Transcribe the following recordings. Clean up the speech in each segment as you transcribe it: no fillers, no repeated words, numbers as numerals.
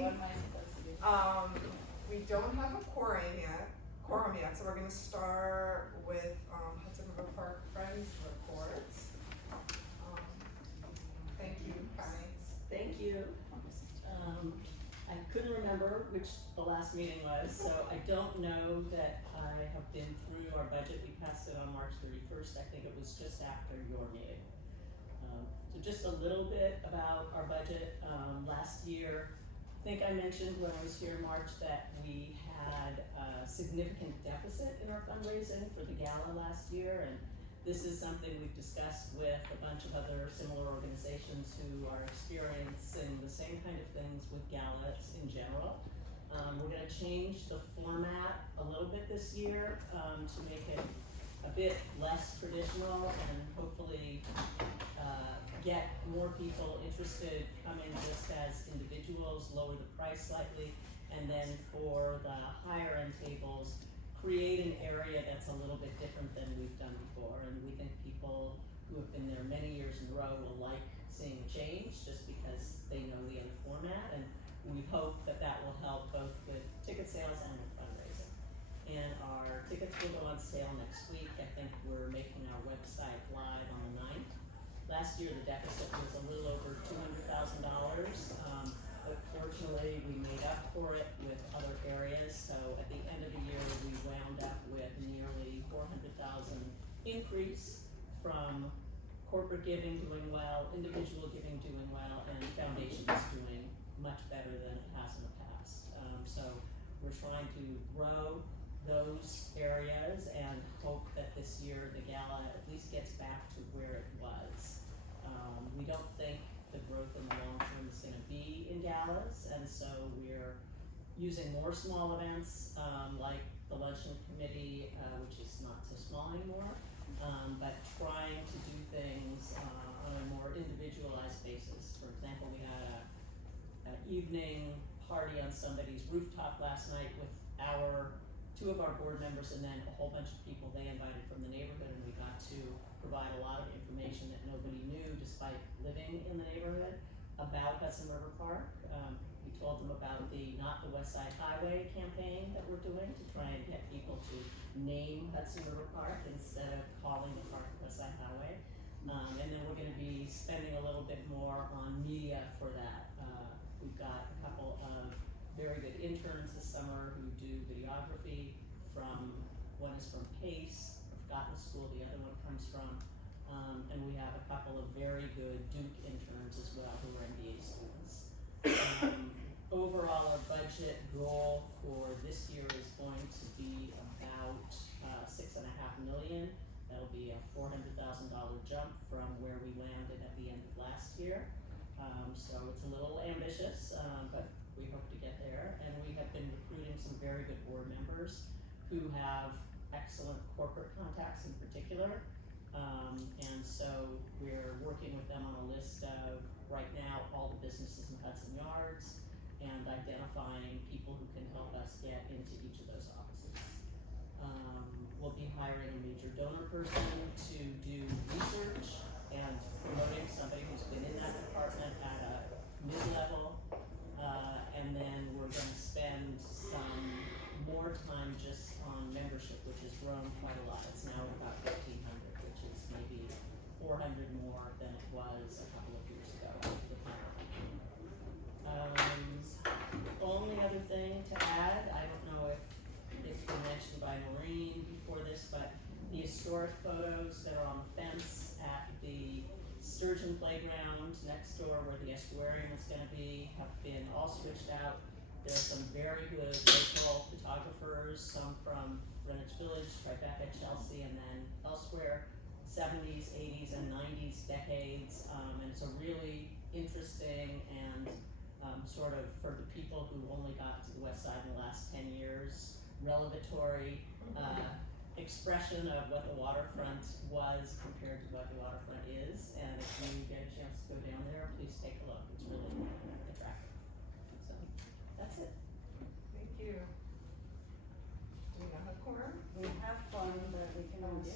What am I supposed to do? We don't have a quorum yet, so we're gonna start with, Hudson River Park Friends reports. Thank you, Connie. Thank you. I couldn't remember which the last meeting was, so I don't know that I have been through our budget. We passed it on March 31st. I think it was just after your meeting. So just a little bit about our budget. Last year, I think I mentioned when I was here in March that we had a significant deficit in our fundraising for the gala last year, and this is something we've discussed with a bunch of other similar organizations who are experiencing the same kind of things with galas in general. We're gonna change the format a little bit this year to make it a bit less traditional and hopefully get more people interested, come in just as individuals, lower the price slightly, and then for the higher end tables, create an area that's a little bit different than we've done before. And we think people who have been there many years in a row will like seeing a change just because they know the other format, and we hope that that will help both with ticket sales and with fundraising. And our tickets will go on sale next week. I think we're making our website live on the 9th. Last year the deficit was a little over $200,000, but fortunately we made up for it with other areas. So at the end of the year we wound up with nearly $400,000 increase from corporate giving doing well, individual giving doing well, and foundations doing much better than it has in the past. So we're trying to grow those areas and hope that this year the gala at least gets back to where it was. We don't think the growth in the long term is going to be in galas, and so we're using more small events like the luncheon committee, which is not so small anymore, but trying to do things on a more individualized basis. For example, we had an evening party on somebody's rooftop last night with two of our board members and then a whole bunch of people they invited from the neighborhood, and we got to provide a lot of information that nobody knew despite living in the neighborhood about Hudson River Park. We told them about the Not the West Side Highway campaign that we're doing to try and get people to name Hudson River Park instead of calling the park West Side Highway. And then we're gonna be spending a little bit more on media for that. We've got a couple of very good interns this summer who do videography one is from Pace, I've forgotten the school the other one comes from, and we have a couple of very good Duke interns as well who are MBA students. Overall, our budget goal for this year is going to be about $6.5 million. That'll be a $400,000 jump from where we landed at the end of last year. So it's a little ambitious, but we hope to get there. And we have been recruiting some very good board members who have excellent corporate contacts in particular. And so we're working with them on a list of, right now, all the businesses in Hudson Yards and identifying people who can help us get into each of those offices. We'll be hiring a major donor person to do research and promoting somebody who's been in that department at a mid-level. And then we're going to spend some more time just on membership, which has grown quite a lot. It's now about 1,500, which is maybe 400 more than it was a couple of years ago. Only other thing to add, I don't know if it's been mentioned by Maureen before this, but the historic photos that are on the fence at the Sturgeon Playground next door where the estuarium is going to be have been all switched out. There are some very good local photographers, some from Greenwich Village, Tribeca, Chelsea, and then elsewhere, 70s, 80s, and 90s decades, and it's a really interesting and sort of, for the people who only got to the west side in the last 10 years, revelatory expression of what the waterfront was compared to what the waterfront is. And if you get a chance to go down there, please take a look. It's really attractive. So that's it. Thank you. Do we not have quorum? We have fun, but we can always.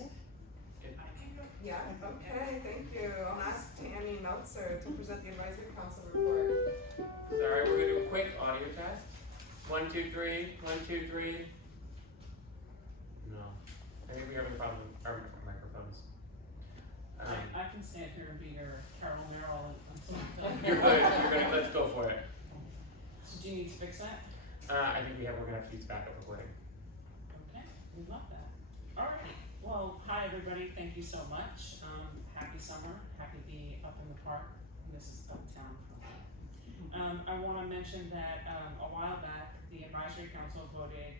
Yeah, okay, thank you. I'll ask Tammy Meltzer to present the advisory council report. Sorry, we're gonna do a quick audio 1, 2, 3. 1, 2, 3. No. I think we are having a problem with our microphones. I can stand here and be your Carol Merrill until I'm done. You're good. You're gonna let's go for it. So do you need to fix that? I think we're gonna have to use backup recording. Okay, we love that. Alrighty, well, hi everybody, thank you so much. Happy summer, happy to be up in the park. This is uptown for me. I wanna mention that, a while back, the advisory council voted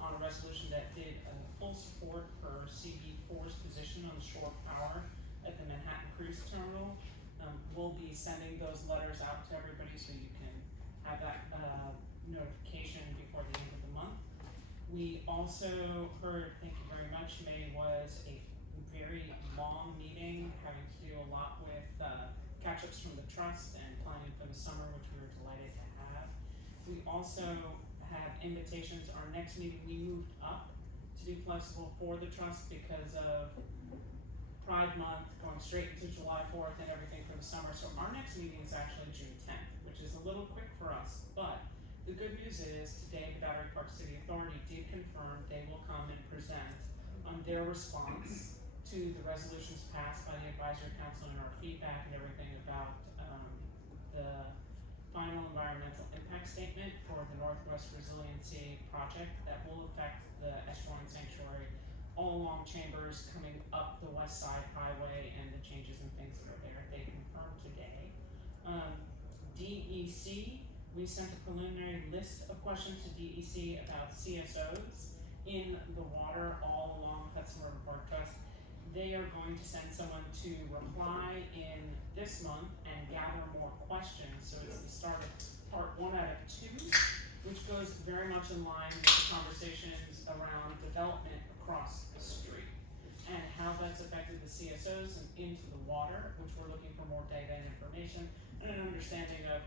on a resolution that did full support for CB4's position on the shore power at the Manhattan Cruise Terminal. We'll be sending those letters out to everybody so you can have that notification before the end of the month. We also heard, thank you very much, May was a very long meeting, having to do a lot with catch-ups from the trust and planning for the summer, which we were delighted to have. We also have invitations. Our next meeting we moved up to do flexible for the trust because of Pride Month going straight into July 4th and everything for the summer. So our next meeting is actually June 10th, which is a little quick for us. But the good news is today the Battery Park City Authority did confirm they will come and present on their response to the resolutions passed by the advisory council and our feedback and everything about the final environmental impact statement for the Northwest Resiliency Project that will affect the estuarine sanctuary all along Chambers coming up the West Side Highway and the changes and things that are there. They confirmed today. DEC, we sent a preliminary list of questions to DEC about CSOs in the water all along Hudson River Park Trust. They are going to send someone to reply in this month and gather more questions. So it's the start of part 1 out of 2, which goes very much in line with the conversations around development across the street and how that's affected the CSOs and into the water, which we're looking for more data and information and an understanding of,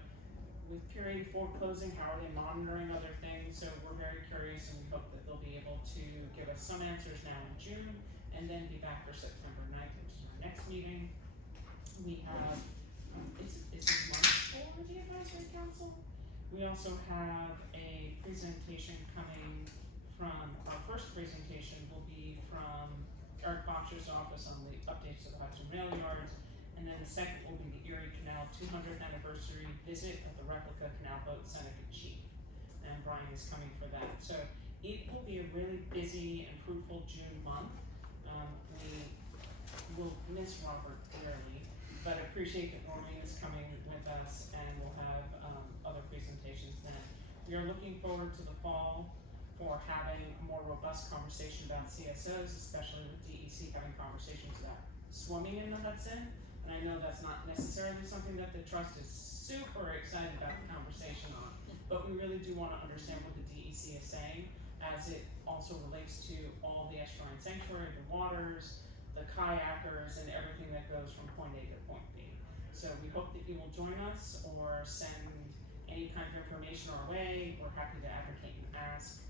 with Pier 4 closing, how are they monitoring other things. So we're very curious and we hope that they'll be able to give us some answers now in June and then be back for September 9th, which is our next meeting. We have, is month for the advisory council? We also have a presentation coming from, our first presentation will be from Eric Boxer's office on the updates to the Hudson rail yards. And then the second will be the Erie Canal 200th anniversary visit of the replica canal boat Seneca Chief. And Brian is coming for that. So it will be a really busy and fruitful June month. We will miss Robert dearly, but appreciate that Noreen is coming with us and we'll have other presentations then. We are looking forward to the fall for having a more robust conversation about CSOs, especially with DEC having conversations about swimming in the Hudson. And I know that's not necessarily something that the trust is super excited about the conversation on, but we really do want to understand what the DEC is saying as it also relates to all the estuarine sanctuary, the waters, the kayakers, and everything that goes from point A to point B. So we hope that you will join us or send any kind of information our way. We're happy to advocate and ask.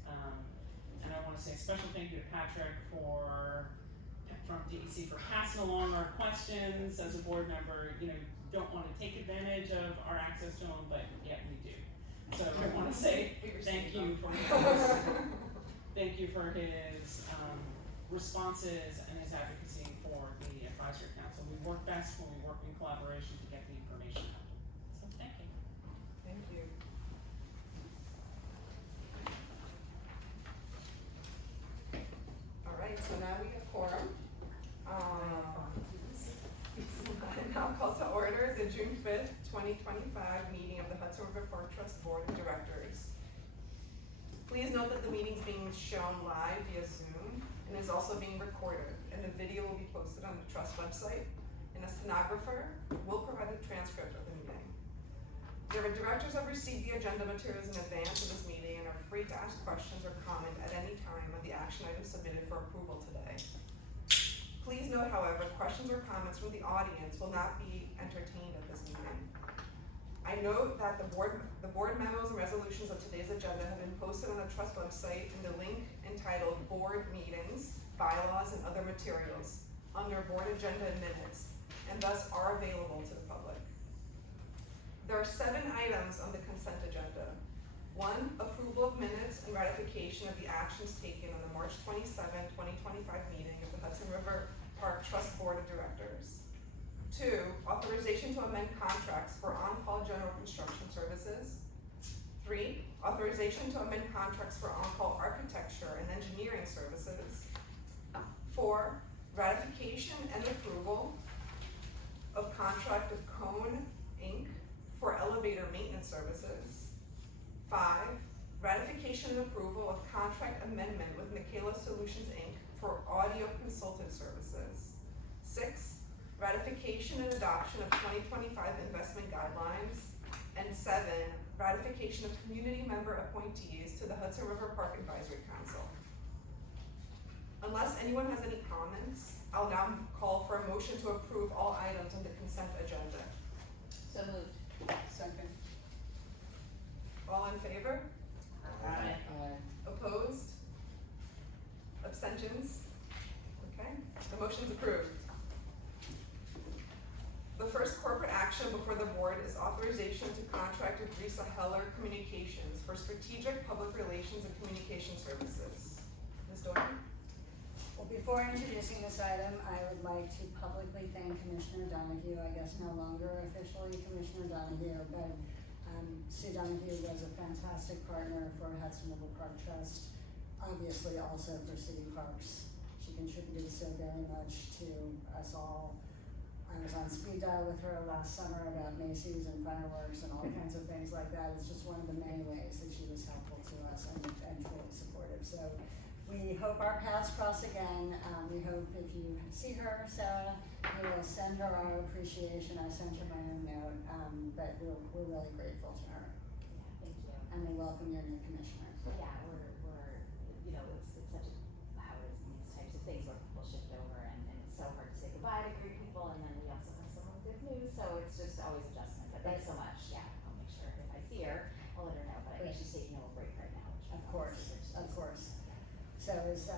And I want to say a special thank you to Patrick from DEC for passing along our questions. As a board member, don't want to take advantage of our access to them, but yet we do. So I want to say thank you for his responses and his advocacy for the advisory council. We work best when we work in collaboration to get the information out. So thank you. Thank you. All right, so now we have quorum. I now call to order the June 5th, 2025 meeting of the Hudson River Park Trust Board of Directors. Please note that the meeting is being shown live via Zoom and is also being recorded, and the video will be posted on the Trust website, and a stenographer will provide a transcript of the meeting. The directors have received the agenda materials in advance of this meeting and are free to ask questions or comment at any time on the action items submitted for approval today. Please note, however, questions or comments from the audience will not be entertained at this meeting. I note that the board memos and resolutions of today's agenda have been posted on the Trust website in the link entitled Board Meetings, Bylaws, and Other Materials under Board Agenda and Minutes, and thus are available to the public. There are 7 items on the consent agenda. 1, approval of minutes and ratification of the actions taken on the March 27, 2025 meeting of the Hudson River Park Trust Board of Directors. 2, authorization to amend contracts for on-call general construction services. 3, authorization to amend contracts for on-call architecture and engineering services. 4, ratification and approval of contract with Cone Inc. for elevator maintenance services. 5, ratification and approval of contract amendment with Michaela Solutions Inc. for audio consultant services. 6, ratification and adoption of 2025 investment guidelines. And 7, ratification of community member appointees to the Hudson River Park Advisory Council. Unless anyone has any comments, I'll now call for a motion to approve all items on the consent agenda. So moved. Second. All in favor? Aye. Opposed? Abstentions? Okay, the motion's approved. The first corporate action before the board is authorization to contract with Risa Heller Communications for strategic public relations and communication services. Ms. Doyle? Well, before introducing this item, I would like to publicly thank Commissioner Donahue, I guess no longer officially Commissioner Donahue, but Sue Donahue was a fantastic partner for Hudson River Park Trust, obviously also for city parks. She contributed so very much to us all. I was on speed dial with her last summer about Macy's and fireworks and all kinds of things like that. It's just one of the many ways that she was helpful to us and truly supportive. So we hope our paths cross again. We hope if you see her, Sarah, we will send her our appreciation. I sent her my own note, but we're really grateful to her. Yeah, thank you. And we welcome your new commissioner. Yeah, we're, you know, it's such a, how it is in these types of things where people shift over and it's so hard to say goodbye to great people and then we also have some good news, so it's just always adjustment, but thanks so much, yeah, I'll make sure if I see her, I'll let her know, but I think she's taking a little break right now, which Of course. So is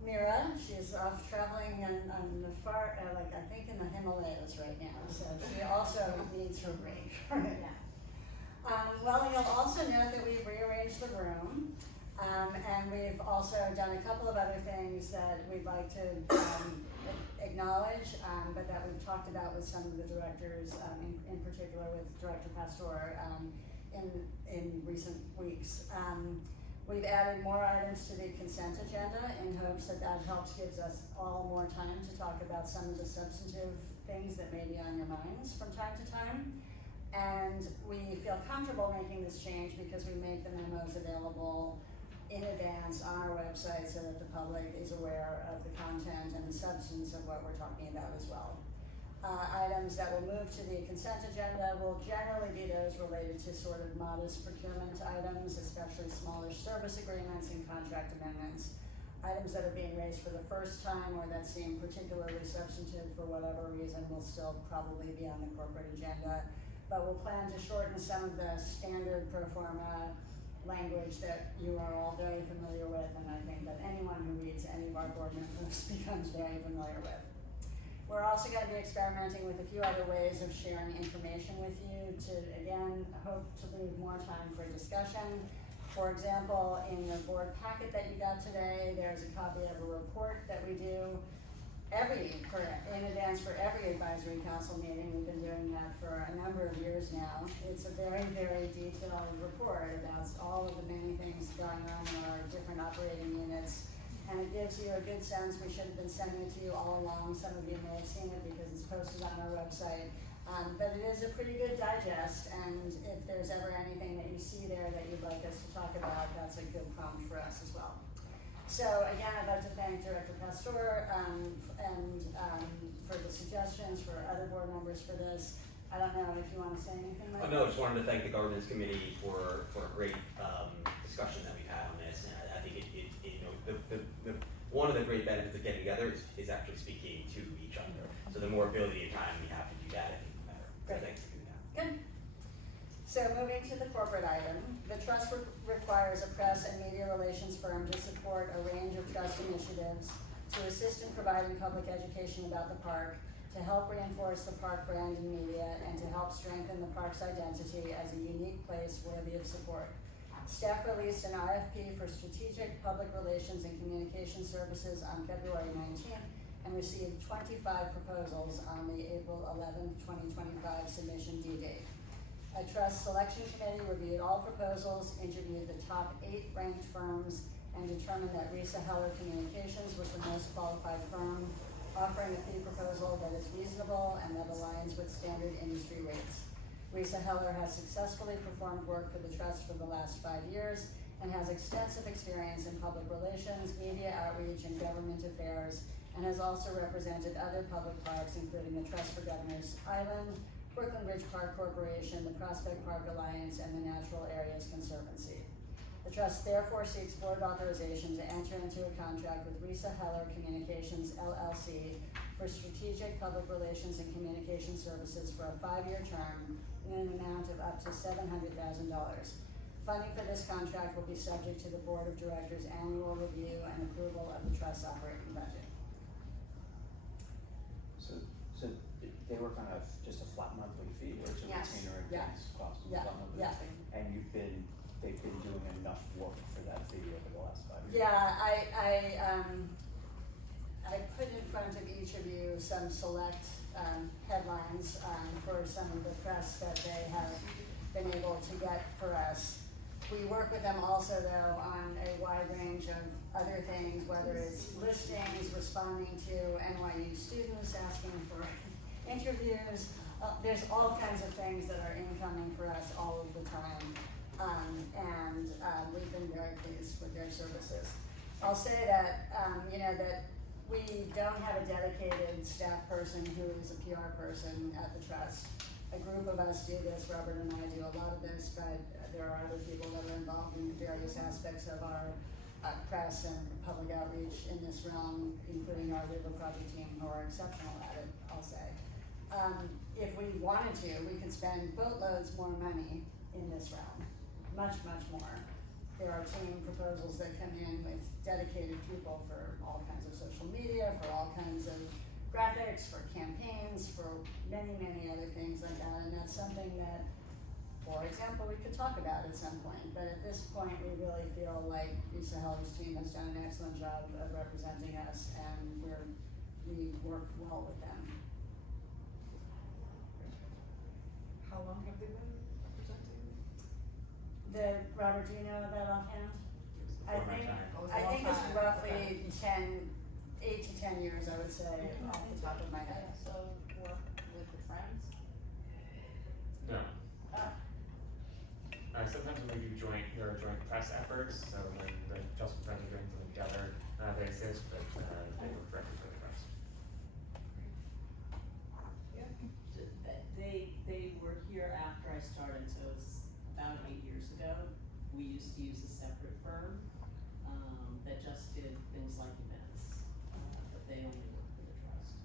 Mira, she's off traveling on the far, like I think in the Himalayas right now, so she also needs her break. Yeah. Well, you'll also note that we've rearranged the room, and we've also done a couple of other things that we'd like to acknowledge, but that we've talked about with some of the directors, in particular with Director Pastor, in recent weeks. We've added more items to the consent agenda in hopes that helps gives us all more time to talk about some of the substantive things that may be on your minds from time to time. And we feel comfortable making this change because we make the memos available in advance on our website so that the public is aware of the content and the substance of what we're talking about as well. Items that will move to the consent agenda will generally be those related to sort of modest procurement items, especially smallish service agreements and contract amendments. Items that are being raised for the first time or that seem particularly substantive for whatever reason will still probably be on the corporate agenda. But we'll plan to shorten some of the standard pro forma language that you are all very familiar with, and I think that anyone who reads any of our board members becomes very familiar with. We're also going to be experimenting with a few other ways of sharing information with you to, again, hope to leave more time for discussion. For example, in your board packet that you got today, there's a copy of a report that we do in advance for every advisory council meeting. We've been doing that for a number of years now. It's a very, very detailed report about all of the many things going on in our different operating units. And it gives you a good sense. We should have been sending it to you all along. Some of you may have seen it because it's posted on our website. But it is a pretty good digest, and if there's ever anything that you see there that you'd like us to talk about, that's a good prompt for us as well. So again, I'd like to thank Director Pastor for the suggestions, for other board members for this. I don't know if you want to say anything, Mike? No, I just wanted to thank the governance committee for a great discussion that we've had on this, and I think the one of the great benefits of getting together is actually speaking to each other. So the more ability and time we have to do that, I think the better. So Great. thanks for doing that. Good. So moving to the corporate item, the trust requires a press and media relations firm to support a range of trust initiatives to assist in providing public education about the park, to help reinforce the park brand in media, and to help strengthen the park's identity as a unique place worthy of support. Staff released an RFP for strategic public relations and communication services on February 19th and received 25 proposals on the April 11th, 2025 submission due date. A trust selection committee reviewed all proposals, interviewed the top 8 ranked firms, and determined that Risa Heller Communications was the most qualified firm, offering a fee proposal that is reasonable and that aligns with standard industry rates. Risa Heller has successfully performed work for the trust for the last 5 years and has extensive experience in public relations, media outreach, and government affairs, and has also represented other public parks, including the Trust for Governors Island, Brooklyn Ridge Park Corporation, the Prospect Park Alliance, and the Natural Areas Conservancy. The trust therefore seeks board authorization to enter into a contract with Risa Heller Communications LLC for strategic public relations and communication services for a 5-year term in an amount of up to $700,000. Funding for this contract will be subject to the Board of Directors' annual review and approval of the trust's operating budget. So they work on just a flat monthly fee, or it's a Yes. retainer Yeah. against cost of Yeah. flat monthly? Yeah. And they've been doing enough work for that fee over the last 5 years? Yeah, I put in front of each of you some select headlines for some of the press that they have been able to get for us. We work with them also though on a wide range of other things, whether it's listings, responding to NYU students asking for interviews. There's all kinds of things that are incoming for us all of the time. We've been very pleased with their services. I'll say that, that we don't have a dedicated staff person who is a PR person at the trust. A group of us do this, Robert and I do a lot of this, but there are other people that are involved in various aspects of our press and public outreach in this realm, including our River Project team, who are exceptional at it, I'll say. If we wanted to, we could spend boatloads more money in this realm, much, much more. There are team proposals that come in with dedicated people for all kinds of social media, for all kinds of graphics, for campaigns, for many, many other things like that, and that's something that, for example, we could talk about at some point, but at this point, we really feel like Risa Heller's team has done an excellent job of representing us, and we work well with them. How long have they been representing? Robert, do you know that offhand? I Before my think, time. Oh, it's a I long think it's time. roughly 8 to 10 years, I would say, off the top of my I head. also work with the Friends. No. Ah, Sometimes when we do there are joint press efforts, so when the Just for Friends are doing something together, they assist, but they work directly for the press. Yeah. They were here after I started, so it's about 8 years ago. We used to use a separate firm, that just did things like events, but they only work for the trust.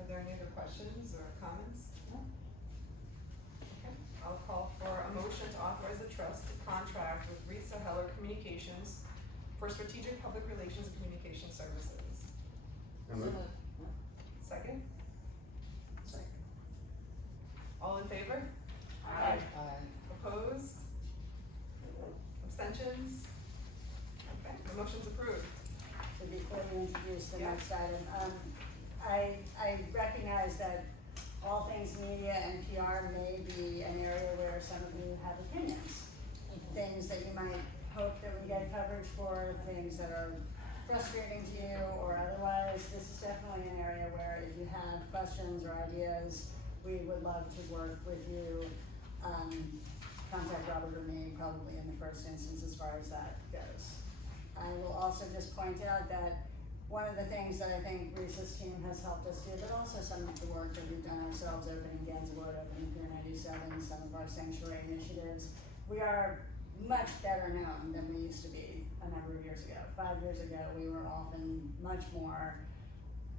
Are there any other questions or comments? No. Okay, I'll call for a motion to authorize the trust to contract with Risa Heller Communications for strategic public relations and communication services. So moved. Second? All in favor? Aye. Opposed? Abstentions? Okay, the motion's approved. So before you introduce the Yeah. next item, I recognize that all things media and PR may be an area where some of you have opinions. Things that you might hope that we get coverage for, things that are frustrating to you or otherwise. This is definitely an area where if you have questions or ideas, we would love to work with you. Contact Robert or me probably in the first instance as far as that goes. I will also just point out that one of the things that I think Risa's team has helped us do, but also some of the work that we've done ourselves, opening Gansevoort, opening Pier 97, some of our sanctuary initiatives, we are much better known than we used to be a number of years ago. 5 years ago, we were often much more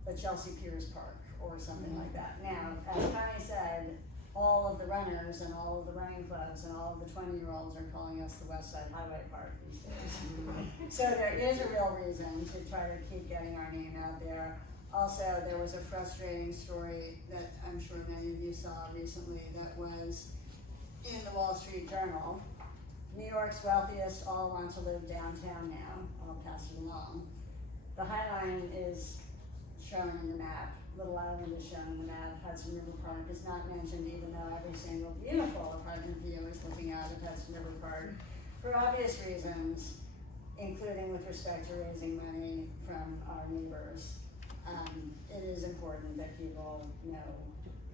the Chelsea Piers Park or something like that. Now, as Connie said, all of the runners and all of the running clubs and all of the 20-year-olds are calling us the West Side Highway Park these days. So there is a real reason to try to keep getting our name out there. Also, there was a frustrating story that I'm sure many of you saw saw recently that was in the Wall Street Journal. New York's wealthiest all want to live downtown now. I'll pass it along. The High Line is shown in the map. Little Island is shown in the map. Hudson River Park is not mentioned, even though every single beautiful apartment view is looking out at Hudson River Park for obvious reasons, including with respect to raising money from our neighbors. It is important that people know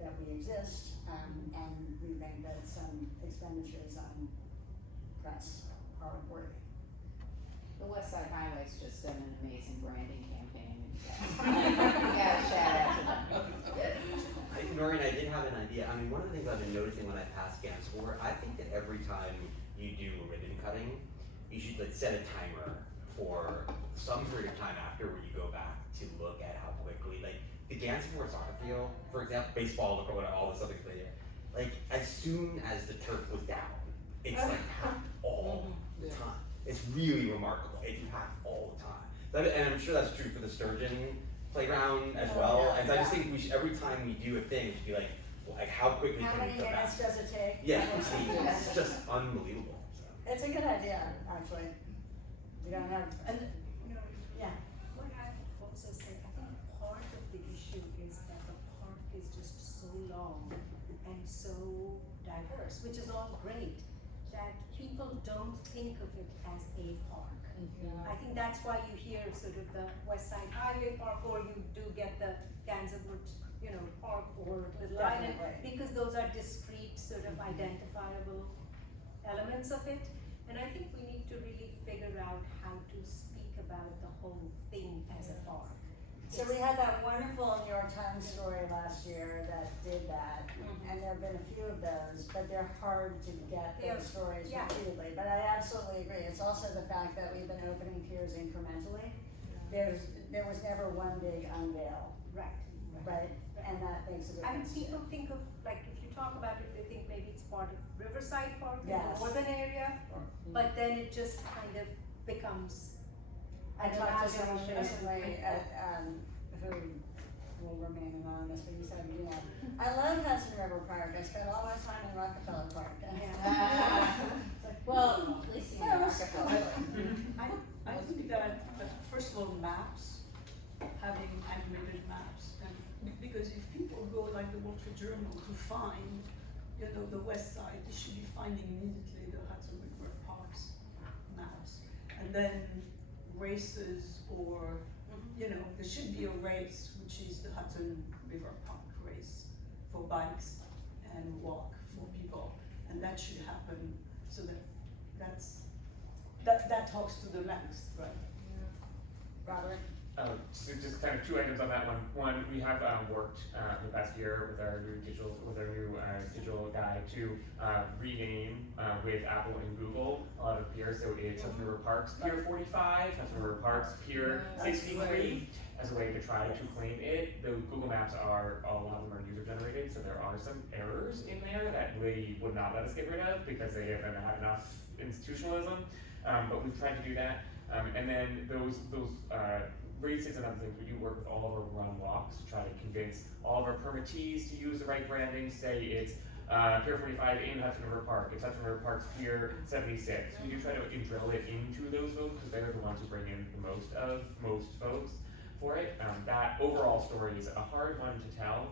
that we exist, and we think that some expenditures on press are worthy. The West Side Highway's just done an amazing branding campaign. You gotta shout out to them. Noreen, I did have an idea. I mean, one of the things I've been noticing when I pass Gams Score, I think that every time you do a ribbon cutting, you should like set a timer for some period of time after where you go back to look at how quickly, like the Gansevoort soccer field, for example, baseball, look at all the stuff they play. Like as soon as the turf was down, it's like packed all the time. It's really remarkable. It's packed all the time. And I'm sure that's true for the Sturgeon playground as well. Yeah, And so I just think we should, every time we do a thing, we should be like how quickly How can we many cut back? minutes does it take? Yeah, it's just unbelievable. So. It's a good idea, actually. We don't have, And yeah. what I also said, I think part of the issue is that the park is just so long and so diverse, which is all great, that people don't think of it as a park. I think that's why you hear sort of the West Side Highway Park, or you do get the Gansevoort, park or Little Island, Definitely. because those are discrete, sort of identifiable elements of it. And I think we need to really figure out how to speak about the whole thing as a park. So we had that wonderful New York Times story last year that did that, and there have been a few of those, but they're hard to get They are- those stories yeah. repeatedly. But I absolutely agree. It's also the fact that we've been opening piers incrementally. There was never one big unveil, Right. right? And that makes a I mean, difference. people think of, like, if you talk about it, they think maybe it's part of Riverside Park in the Yes. northern area, but then it just kind of becomes, I talked to someone amalgamation of- recently who will remain anonymous, but he said, I love Hudson River Park. I spent all my time in Rockefeller Park. Well, at least you know Yeah. Rockefeller. I think that first of all, maps, having animated maps, and because if people go like the Wall Street Journal to find, the west side, they should be finding immediately the Hudson River Parks maps. And then races or, there should be a race, which is the Hudson River Park race for bikes and walk for people. And that should happen so that talks to the length, right? Robert? So just kind of two items on that one. One, we have worked in the past year with our new digital guide to rename with Apple and Google a lot of piers. So it's Hudson River Parks Pier 45, Hudson River Parks Pier 63, as a way to try to claim it. The Google Maps a lot of them are user generated, so there are some errors in there that we would not let us get rid of because they haven't had enough institutionalism. But we've tried to do that. And then those races and other things, we do work with all of our run walks to try to convince all of our permittees to use the right branding. Say it's Pier 45 in Hudson River Park, it's Hudson River Park's Pier 76. We do try to drill it into those folks because they're the ones who bring in the most folks for it. That overall story is a hard one to tell.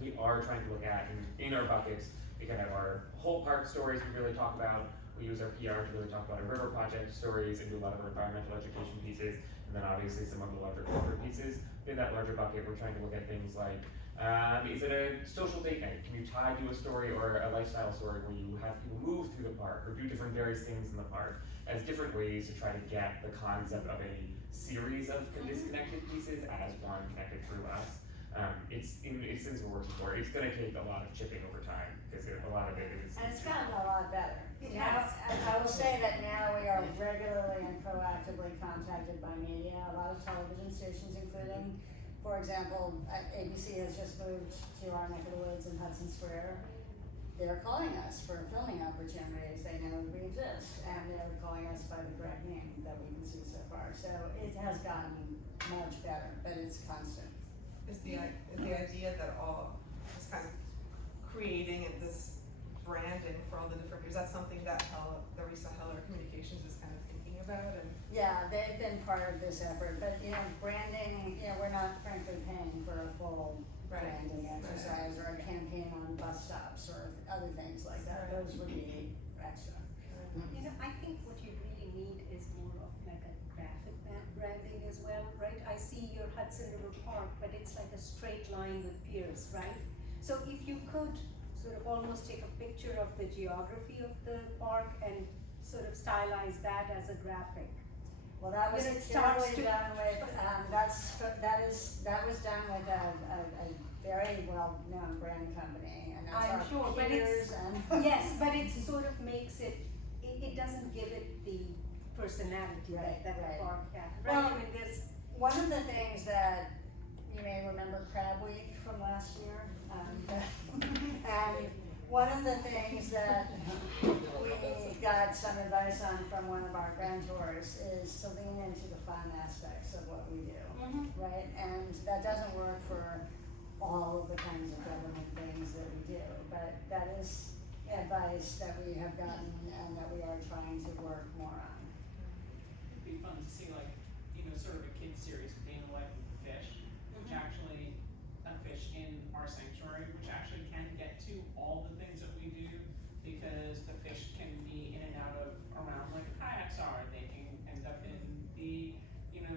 We are trying to look at, in our buckets, we can have our whole park stories we really talk about. We use our PR to really talk about our river project stories and do a lot of our environmental education pieces, and then obviously some of the larger corporate pieces. In that larger bucket, we're trying to look at things like, is it a social date night? Can you tie to a story or a lifestyle story where you have people move through the park or do different various things in the park as different ways to try to get the concept of a series of disconnected pieces as one connected through us. It's things we're working for. It's going to take a lot of chipping over time because a lot of it is. And it's gotten a lot better. It Now, has. I will say that now we are regularly and proactively contacted by media, a lot of television stations including, for example, ABC has just moved to our neck of the woods in Hudson Square. They're calling us for filming opportunities. They know we exist, and they're calling us by the correct name that we can see so far. So it has gotten much better, but it's constant. Is the idea that all, it's kind of this effort, but, you know, branding, you know, we're not frankly paying for a full Right. branding exercise or a campaign on bus stops or other things like that, Right. those would be extra. You know, I think what you really need is more of like a graphic branding as well, right? I see your Hudson River Park, but it's like a straight line with piers, right? So if you could sort of almost take a picture of the geography of the park and sort of stylize that as a graphic. Well, that was You know, it starts purely to- done with, that was done with a very well-known brand company, and that's I'm our sure, but Piers it's- and. Yes, but it sort of makes it doesn't give it the personality Right, that the right. park has, Well- right? I mean, there's, One of the things that you may remember Crab Week from last year, and one of the things that we got some advice on from one of our grantors is to lean into the fun aspects of what we do, right? And that doesn't work for all of the kinds of government things that we do, but that is advice that we have gotten and that we are trying to work more on. It'd be fun to see like, you know, sort of a kid's series, Day in the Life of the Fish, which actually, a fish in our sanctuary, which actually can get to all the things that we do, because the fish can be in and out of, around where the kayaks are, they can end up in the, you know,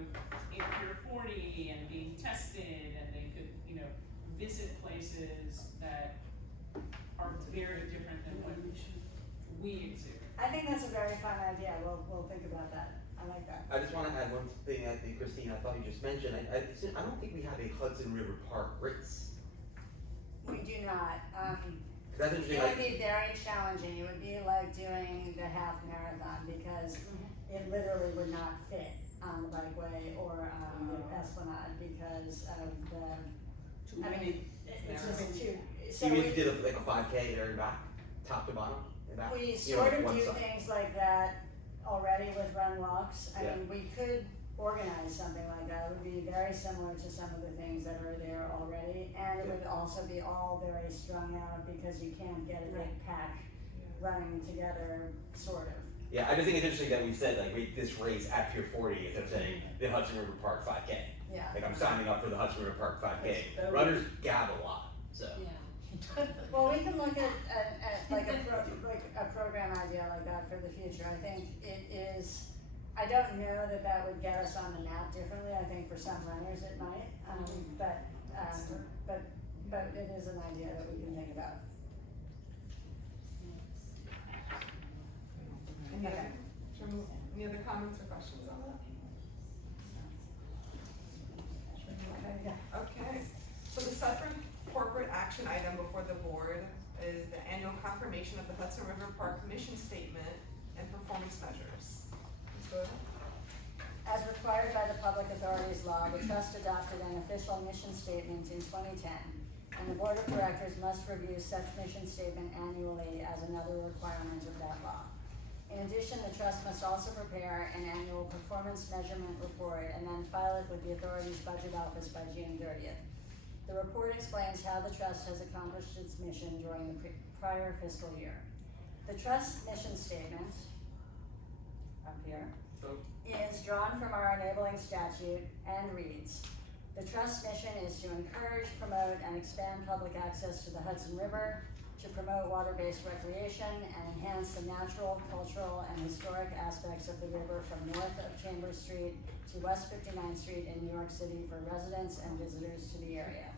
in Pier 40 and being tested, and they could, you know, visit places that are very different than what we exhibit. I think that's a very fun idea, we'll think about that, I like that. I just wanna add one thing, I think, Christine, I thought you just mentioned, I don't think we have a Hudson River Park race. We do not, 'Cause that's it interesting, would like, be very challenging, it would be like doing the half marathon, because it literally would not fit on the bikeway or on the Esplanade because of the, Too I many. mean, it's just too, so even we, if you did like a 5K there and back, top to bottom, and back, we you know, sort of one do side. things like that already with run walks. I Yeah. mean, we could organize something like that, it would be very similar to some of the things that are there already. And it would also be all very strung out because you can't get a big pack running together, sort of. Yeah, I just think it's interesting that we said like, wait, this race at Pier 40 instead of saying the Hudson River Park 5K. Yeah. Like I'm signing up for the Hudson River Park 5K. That's Runners gab a lot, so. Well, we can look at like a program idea like that for the future. I think it is, I don't know that would get us on the map differently. I think for some runners it might, but it is an idea that we can think about. Any other comments or questions on that? Okay, so the separate corporate action item before the board is the annual confirmation of the Hudson River Park mission statement and performance measures. Let's go ahead. As required by the Public Authorities Law, the trust adopted an official mission statement in 2010, and the board of directors must review such mission statement annually as another requirement of that law. In addition, the trust must also prepare an annual performance measurement report and then file it with the authority's budget office by June 30th. The report explains how the trust has accomplished its mission during the prior fiscal year. The trust's mission statement, up here, is drawn from our enabling statute and reads, the trust's mission is to encourage, promote, and expand public access to the Hudson River, to promote water-based recreation and enhance the natural, cultural, and historic aspects of the river from north of Chambers Street to West 59th Street in New York City for residents and visitors to the area.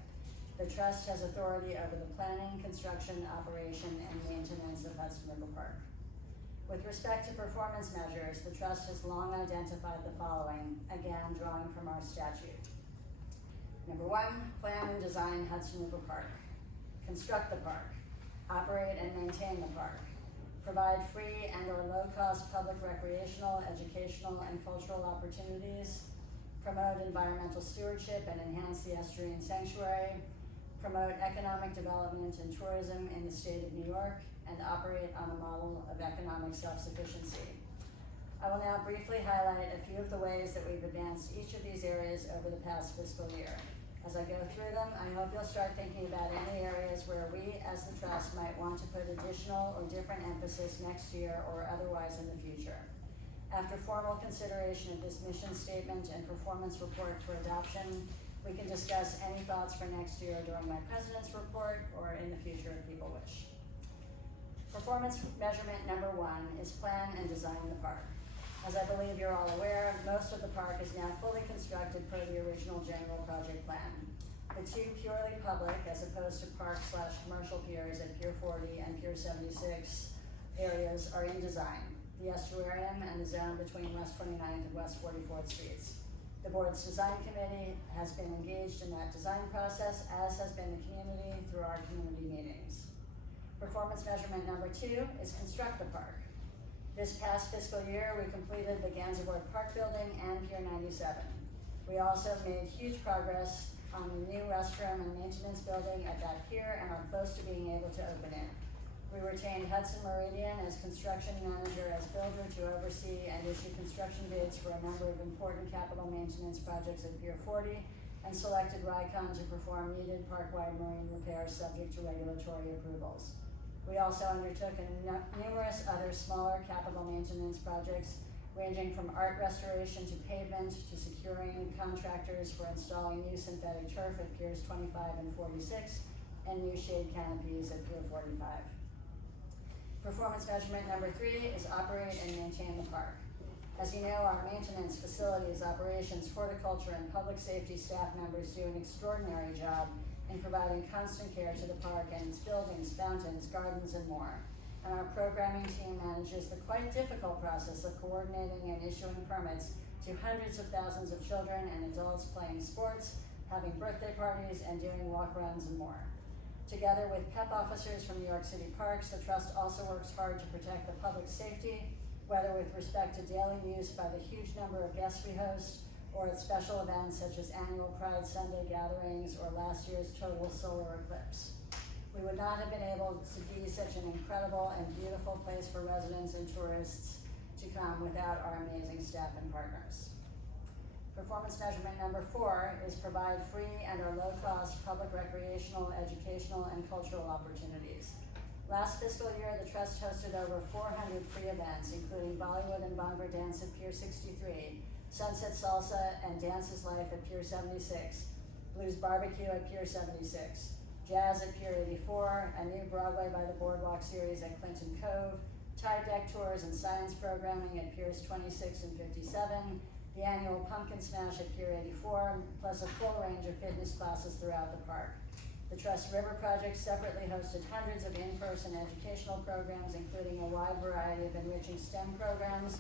The trust has authority over the planning, construction, operation, and maintenance of Hudson River Park. With respect to performance measures, the trust has long identified the following, again drawing from our statute. Number 1, plan and design Hudson River Park. Construct the park. Operate and maintain the park. Provide free and or low-cost public recreational, educational, and cultural opportunities. Promote environmental stewardship and enhance the estuarine sanctuary. Promote economic development and tourism in the state of New York, and operate on a model of economic self-sufficiency. I will now briefly highlight a few of the ways that we've advanced each of these areas over the past fiscal year. As I go through them, I hope you'll start thinking about any areas where we, as the trust, might want to put additional or different emphasis next year or otherwise in the future. After formal consideration of this mission statement and performance report for adoption, we can discuss any thoughts for next year during my president's report or in the future if people wish. Performance measurement number 1 is plan and design the park. As I believe you're all aware, most of the park is now fully constructed per the original general project plan. The 2 purely public, as opposed to park/commercial piers at Pier 40 and Pier 76 areas are in design. The estuarium and the zone between West 29th and West 44th Streets. The board's design committee has been engaged in that design process, as has been the community through our community meetings. Performance measurement number 2 is construct the park. This past fiscal year, we completed the Gansevoort Park Building and Pier 97. We also made huge progress on the new restroom and maintenance building at that pier and are close to being able to open it. We retained Hudson Meridian as construction manager as builder to oversee and issue construction bids for a number of important capital maintenance projects at Pier 40 and selected Rycon to perform needed park-wide marine repairs subject to regulatory approvals. We also undertook numerous other smaller capital maintenance projects ranging from art restoration to pavement to securing contractors for installing new synthetic turf at Piers 25 and 46 and new shade canopies at Pier 45. Performance measurement number 3 is operate and maintain the park. As you know, our maintenance, facilities, operations, horticulture, and public safety staff members do an extraordinary job in providing constant care to the park and its buildings, fountains, gardens, and more. And our programming team manages the quite difficult process of coordinating and issuing permits to hundreds of thousands of children and adults playing sports, having birthday parties, and doing walk runs and more. Together with PEP officers from New York City Parks, the Trust also works hard to protect the public's safety, whether with respect to daily use by the huge number of guests we host, or at special events such as annual Pride Sunday gatherings or last year's total solar eclipse. We would not have been able to be such an incredible and beautiful place for residents and tourists to come without our amazing staff and partners. Performance measurement number 4 is provide free and or low-cost public recreational, educational, and cultural opportunities. Last fiscal year, the Trust hosted over 400 free events, including Bollywood and Bhangra Dance at Pier 63, Sunset Salsa and Dances Life at Pier 76, Blues Barbecue at Pier 76, Jazz at Pier 84, a new Broadway by the Boardwalk series at Clinton Cove, tide deck tours and science programming at Piers 26 and 57, the annual Pumpkin Smash at Pier 84, plus a full range of fitness classes throughout the park. The Trust River Project separately hosted hundreds of in-person educational programs, including a wide variety of enriching STEM programs,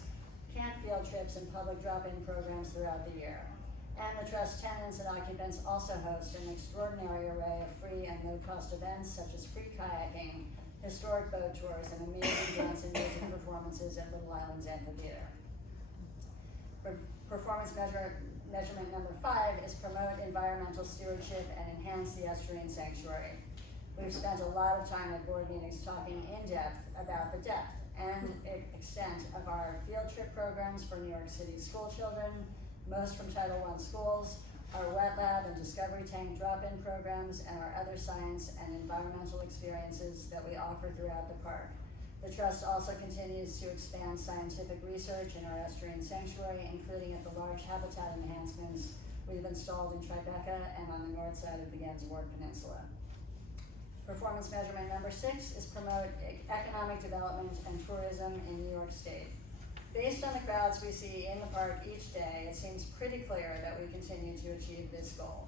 camp field trips, and public drop-in programs throughout the year. And the Trust tenants and occupants also host an extraordinary array of free and low-cost events, such as free kayaking, historic boat tours, and amazing dance and music performances at Little Islands Amphitheater. Performance measurement number 5 is promote environmental stewardship and enhance the estuarine sanctuary. We've spent a lot of time at board meetings talking in depth about the depth and extent of our field trip programs for New York City school children, most from Title I schools, our wet lab and discovery tank drop-in programs, and our other science and environmental experiences that we offer throughout the park. The Trust also continues to expand scientific research in our estuarine sanctuary, including at the large habitat enhancements we've installed in Tribeca and on the north side of the Gansevoort Peninsula. Performance measurement number 6 is promote economic development and tourism in New York State. Based on the crowds we see in the park each day, it seems pretty clear that we continue to achieve this goal.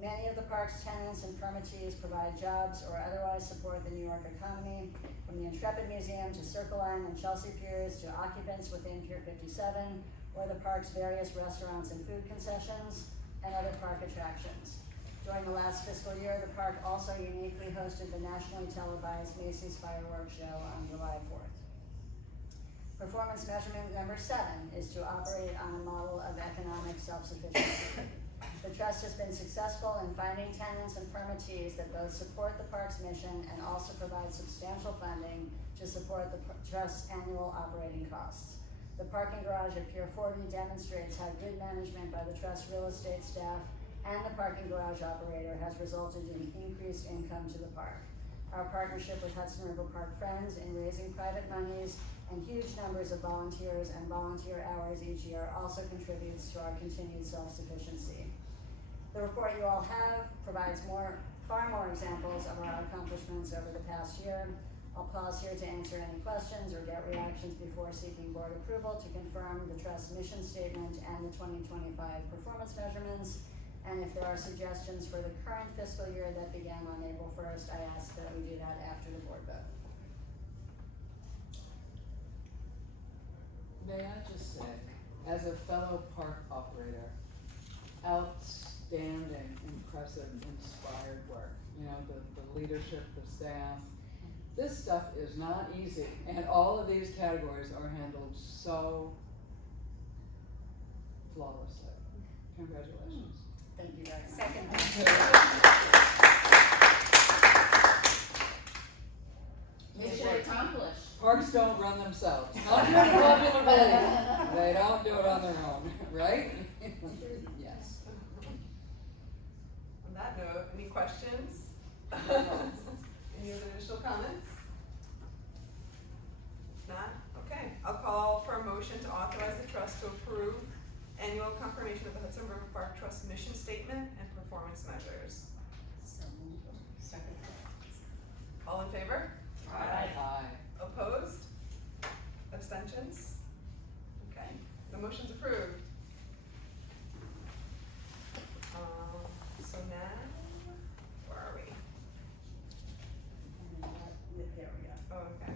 Many of the park's tenants and permittees provide jobs or otherwise support the New York economy, from the Intrepid Museum to Circle Line and Chelsea Piers to occupants within Pier 57, or the park's various restaurants and food concessions, and other park attractions. During the last fiscal year, the park also uniquely hosted the nationally televised Macy's Fireworks Show on July 4th. Performance measurement number 7 is to operate on a model of economic self-sufficiency. The Trust has been successful in finding tenants and permittees that both support the park's mission and also provide substantial funding to support the Trust's annual operating costs. The parking garage at Pier 40 demonstrates how good management by the Trust real estate staff and the parking garage operator has resulted in increased income to the park. Our partnership with Hudson River Park Friends in raising private monies and huge numbers of volunteers and volunteer hours each year also contributes to our continued self-sufficiency. The report you all have provides far more examples of our accomplishments over the past year. I'll pause here to answer any questions or get reactions before seeking board approval to confirm the trust mission statement and the 2025 performance measurements. And if there are suggestions for the current fiscal year that began on April 1st, I ask that we do that after the board vote. May I just say, as a fellow park operator, outstanding, impressive, inspired work. You know, the leadership, the staff. This stuff is not easy, and all of these categories are handled so flawlessly. Congratulations. Thank you very much. Second. Mission accomplished. Parks don't run themselves. Not in popular belief. They don't do it on their own, right? Yes. On that note, any questions? Any other additional comments? Not? Okay, I'll call for a motion to authorize the trust to approve annual confirmation of the Hudson River Park Trust mission statement and performance measures. So moved. Second. All in favor? Aye. Opposed? Abstentions? Okay, the motion's approved. So now, where are we? There we go. Oh, okay.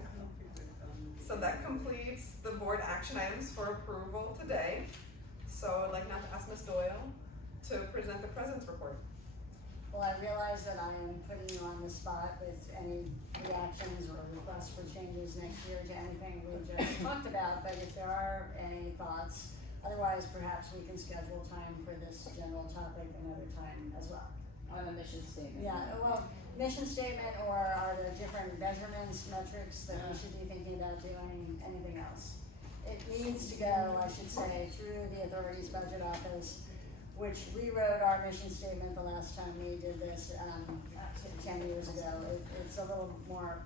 So that completes the board action items for approval today. So I'd like now to ask Ms. Doyle to present the president's report. Well, I realize that I am putting you on the spot with any reactions or requests for changes next year to anything we just talked about, but if there are any thoughts, otherwise perhaps we can schedule time for this general topic another time as well. On the mission statement. Yeah, well, mission statement, or are there different measurements, metrics that we should be thinking about doing, anything else? It needs to go, I should say, through the authority's budget office, which rewrote our mission statement the last time we did this, 10 years ago. It's a little more,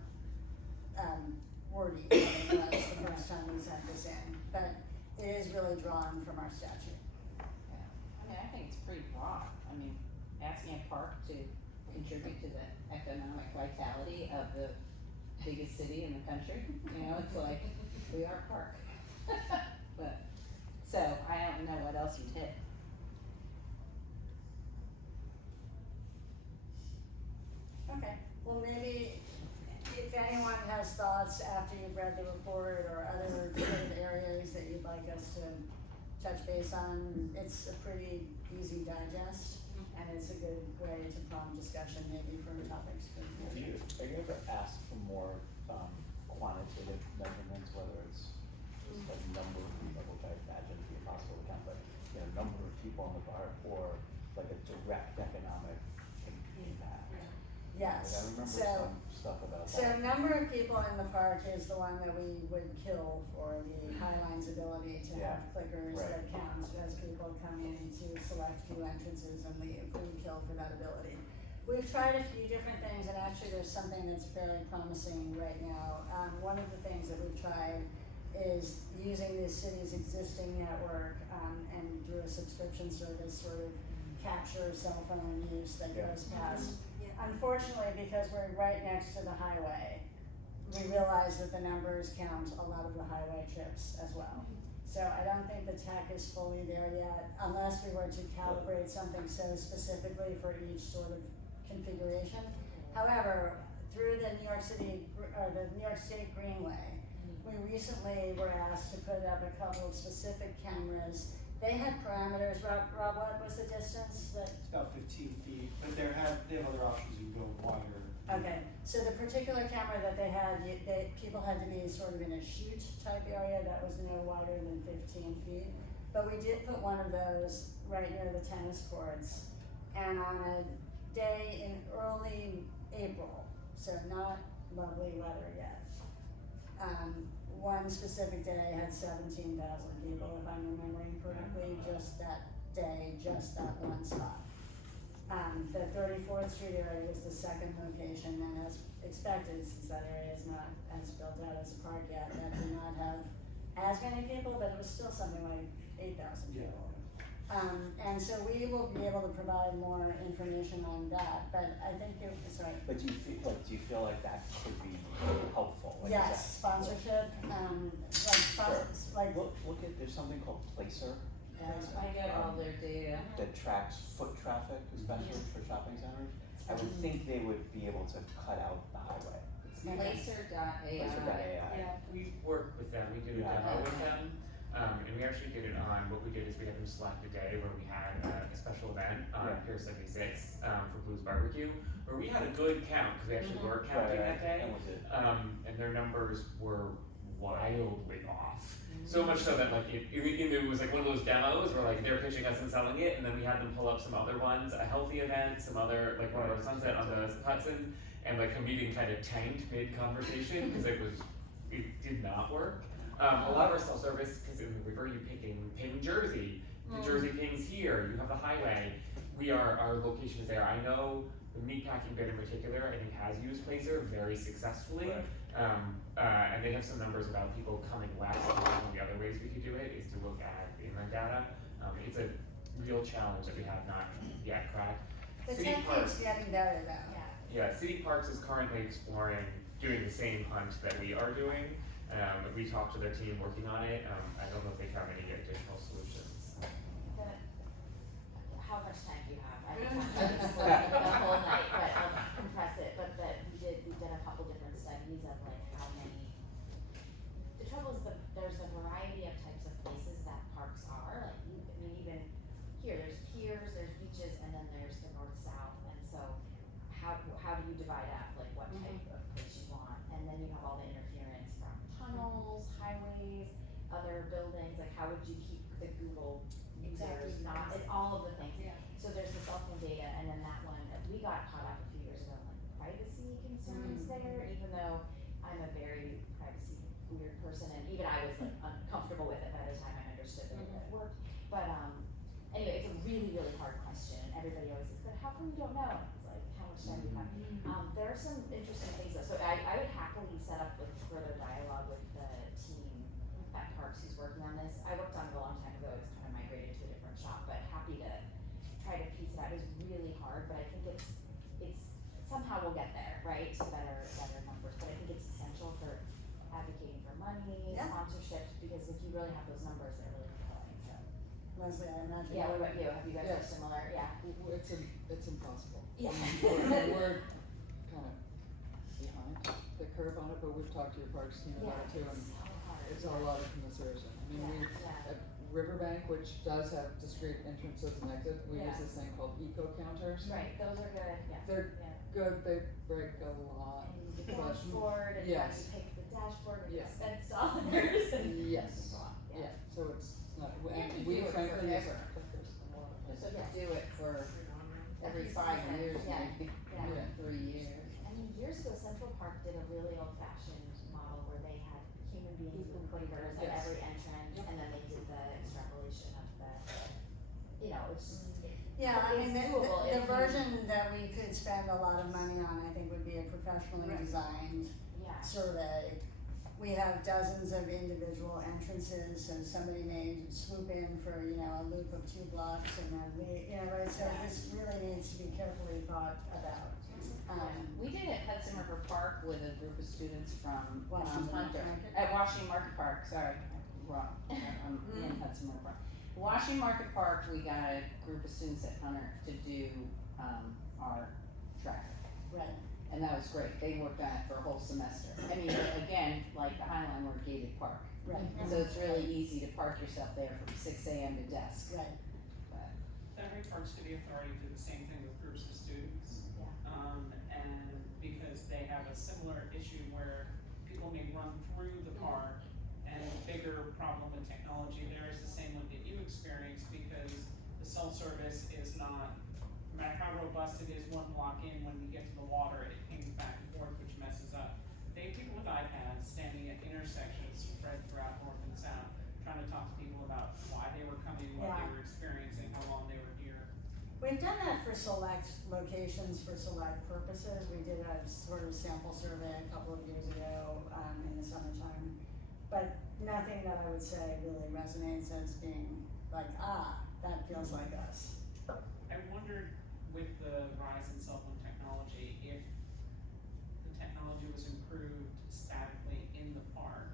wordy than it was the first time we sent this in, but it is really drawn from our statute. Yeah. I mean, I think it's pretty broad. I mean, asking a park to contribute to the economic vitality of the biggest city in the country, you know, it's like, we are a park. But, so, I don't know what else you'd hit. Okay, well, maybe if anyone has thoughts after you've read the report or other sort of areas that you'd like us to touch base on, it's a pretty easy digest, and it's a good way to prompt discussion maybe for topics for the future. Are you ever asked for more quantitative measurements, whether it's just like number of people, which I imagine would be impossible to count, but you know, number of people in the park, or like a direct economic impact? Yes, Like, I remember so, some stuff about so that. number of people in the park is the one that we would kill for the Highline's ability to have clickers right. that count as people come in to select few entrances and leave. We would kill for that ability. We've tried a few different things, and actually there's something that's fairly promising right now. One of the things that we've tried is using the city's existing network, and through a subscription service sort of capture cell phone use that goes past. Unfortunately, because we're right next to the highway, we realize that the numbers count a lot of the highway trips as well. So I don't think the tech is fully there yet, unless we were to calibrate something so specifically for each sort of configuration. However, through the New York State Greenway, we recently were asked to put up a couple of specific cameras. They had parameters. Rob, what was the distance that? It's about 15 feet, but they have other options, you can go wider. Okay, so the particular camera that they had, people had to be sort of in a chute type area that was no wider than 15 feet. But we did put one of those right near the tennis courts, and on a day in early April, so not lovely weather yet. One specific day had 17,000 people, if I'm remembering correctly, just that day, just that one spot. The 34th Street area was the second location, and as expected, since that area is not as built out as a park yet, that did not have as many people, but it was still something like 8,000 Yeah. people. And so we will be able to provide more information on that, but I think sorry. But do you feel like that could be helpful? Like, is Yes, that- sponsorship, like Look at, there's something called Placer I get all their data. that tracks foot traffic, especially for shopping centers. I would think they would be able to cut out the highway. Placer.ai. Placer.ai. Yeah. We worked with them, we did a Yeah. demo with them, and we actually did it on, what we did is we had them select a day where we had a special event on Yeah. Pier 76, for Blues Barbecue, where we had a good count, cause we actually were counting that day. That was it. And their numbers were wildly off. So much so that like it was like one of those demos where like they're pitching us and selling it, and then we had them pull up some other ones, a healthy event, some other like one of our Sunset on the Hudson, and like a meeting kind of tanked mid conversation because it did not work. A lot of our self-service, because in the river you ping Jersey, the Jersey pings here, you have the highway. Our location is there. I know the meatpacking bit in particular, I think has used Placer very successfully. Right. And they have some numbers about people coming west, and one of the other ways we could do it is to look at inland data. It's a real challenge that we have not yet cracked. the City technique's Parks, getting better though. yeah, City Parks is currently exploring doing the same hunt that we are doing. We talked to their team working on it. I don't know if they found any additional solutions. How much time do you have? I don't have the whole night, but I'll compress it, but we did a couple different studies of like how many. The trouble is that there's a variety of types of places that parks are, like, even here, there's piers, there's beaches, and then there's the north-south, and so how do you divide up, like, what type of place you want? And then you have all the interference from tunnels, highways, other buildings, like, how would you keep the Google users not, and all of the things. Yeah. So there's the cell phone data, and then that one, we got caught up a few years ago, like privacy concerns there, even though I'm a very privacy weird person, and even I was like uncomfortable with it by the time I understood that it worked. But anyway, it's a really, really hard question. Everybody always says, but how come you don't know? And it's like, how much time do you have? There are some interesting things though. So I would happily set up with further dialogue with the team at Parks who's working on this. I worked on it a long time ago. It's kind of migrated to a different shop, but happy to try to piece it out. It was really hard, but I think it's somehow we'll get there, right? To better numbers. But I think it's essential for advocating for money, sponsorships, because if you really have those numbers, they're really compelling. So Leslie, I imagine. yeah, what about you? Have you guys Yes. similar? Yeah. It's impossible. Yeah. We're kind of behind the curve on it, but we've talked to your parks team about it too, and It's so hard. it's a lot of commiseration. I mean, Yeah. at Riverbank, which does have discrete entrances and exits, we use Yeah. this thing called eco counters. Right, those are good, yeah. They're Yeah. good, they break a lot. And the but- dashboard, and yes. when you pick the dashboard with Yeah. expense dollars and. Yes, it's a lot, yeah, so it's not, You have to and do we it frankly use forever. clickers a lot of Just places. have to do it for every Every 5 season, years, yeah, maybe, yeah. 3 years. I mean, years ago, Central Park did a really old-fashioned model where they had human beings with clickers at Yes. every entrance, and then they did the extrapolation of the, it's just, Yeah, I mean, it's doable if the you- version that we could spend a lot of money on, I think, would be a professionally designed yeah. survey. We have dozens of individual entrances, so somebody may swoop in for, a loop of 2 blocks and then right, so this really needs to be carefully thought about. We did it at Hudson River Park with a group of students from Washington Hunter, Market? at Washington Market Park, sorry, I'm wrong, I'm in Hudson River Park. Washington Market Park, we got a group of students at Hunter to do, our traffic. Right. And that was great, they worked on it for a whole semester. I mean, again, like the Highline, we're a gated park. Right. So it's really easy to park yourself there from 6 AM to dusk. Right. But Every Park City Authority did the same thing with groups of students. Yeah. And because they have a similar issue where people may run through the park, and the bigger problem with technology there is the same one that you experienced, because the self-service is not, no matter how robust it is, 1 block in, when you get to the water, it pings back and forth, which messes up. They have people with iPads standing at intersections spread throughout north and south, trying to talk to people about why they were coming, what they were experiencing, how long they were here. We we've done that for select locations, for select purposes. We did a sort of sample survey a couple of years ago, in the summertime. But nothing that I would say really resonates as being like, that feels like us. I wondered with the rise in cell phone technology, if the technology was improved statically in the park,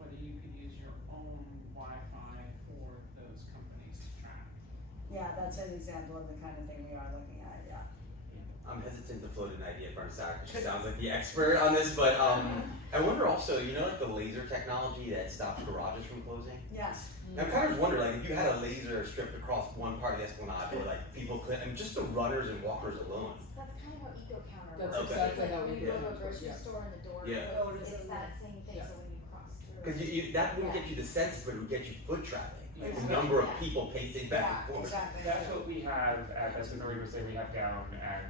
whether you could use your own Wi-Fi for those companies to track. Yeah, that's an example of the kind of thing we are looking at, yeah. I'm hesitant to float an idea in front of Sarah because she sounds like the expert on this, but I wonder also, you know, like the laser technology that stops garages from closing? Yes. I kind of wonder, like, if you had a laser stripped across one part of the Esplanade, or like people could, and just the runners and walkers alone. That's kind of how eco counter That's works. exactly It's how like we when do you go to it. a grocery Yeah. store and the door Yeah. closes, it's that same thing, Yeah. so when you cross through. Because that wouldn't Yeah. get you the census, but it would get you foot traffic. Yeah. The number of Yeah. people pacing back and forth. Exactly. That's what we have, that's what Noreen was saying, we have down at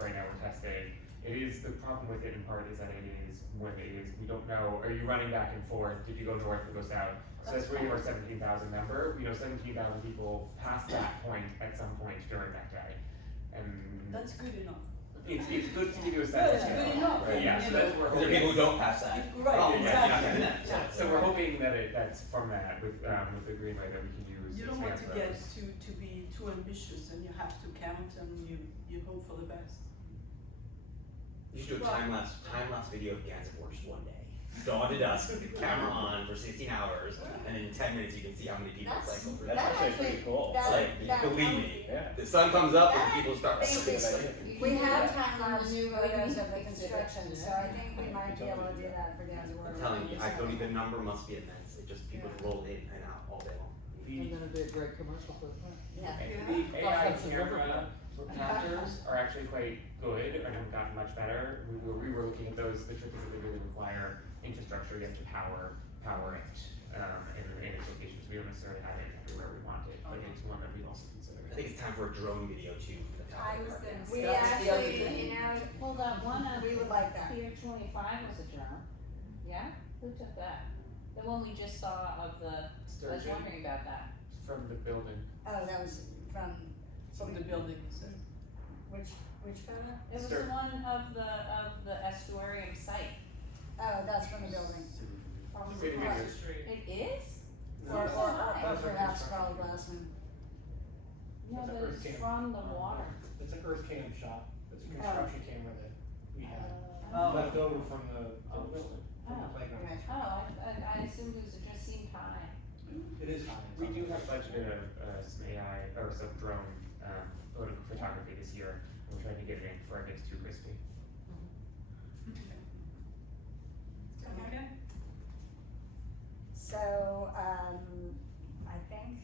right now we're testing. It is, the problem with it in part is that it is, when it is, we don't know, are you running back and forth, did you go north or go south? So that's where you are 17,000 number, 17,000 people past that point at some point during that day. And That's good enough. it's good to give you a Yeah, sense. it's you know. good enough. Right. Yeah, so that's where Because there are people who don't pass that. Right, problem, exactly. Yeah. So we're hoping that that's from that, with the Greenway that we can use. You don't want to expand get those. to be too ambitious, and you have to count, and you hope for the best. You should do a time lapse video of Gansevoort just one day. Dawn to dusk, camera on for 16 hours, and in 10 minutes you can see how many people That's- cycle through. That's That actually pretty cool. It's like, believe me, Yeah. the sun comes up and That- people start. Thank you. It's like- We have Yeah. time lapse New photos of the exhibit. construction, so I think we might be able to do that for Gansevoort. I'm telling you, I believe the number must be immense. It just people Yeah. roll in and out all day long. And then it'd be a great commercial for the park. Yeah. And the AI Hudson River. camera captures are actually quite good and have gotten much better. We were looking at those, the trick is that they really require infrastructure, you have to power it, in its locations. We don't necessarily have it everywhere we want it, but it's one that we'd also consider. I think it's time for a drone video too for the top I of the was park. gonna We That's the other actually, thing. Well, that one of we would like that. Pier 25 was a drone, yeah? Who took that? The one we just saw of the, I was Sturgeon wondering about that. from the building. Oh, that was from, From the buildings. which photo? It was Sure. the one of the estuarium site. Oh, that's from the building. City Right. Music. Street. It is? Or It's so high. perhaps Carl Glassman. No, It's a but Earth it's Cam. from the water. It's an Earth Cam shot, it's a construction camera that we had Oh. left over from the building, from the Oh. playground. Okay. Oh, I assumed it just seemed high. It is high. It's We on do the- have budgeted some AI, or some drone, photography this year, and we're trying to get it in before it gets too crispy. Okay. So, I think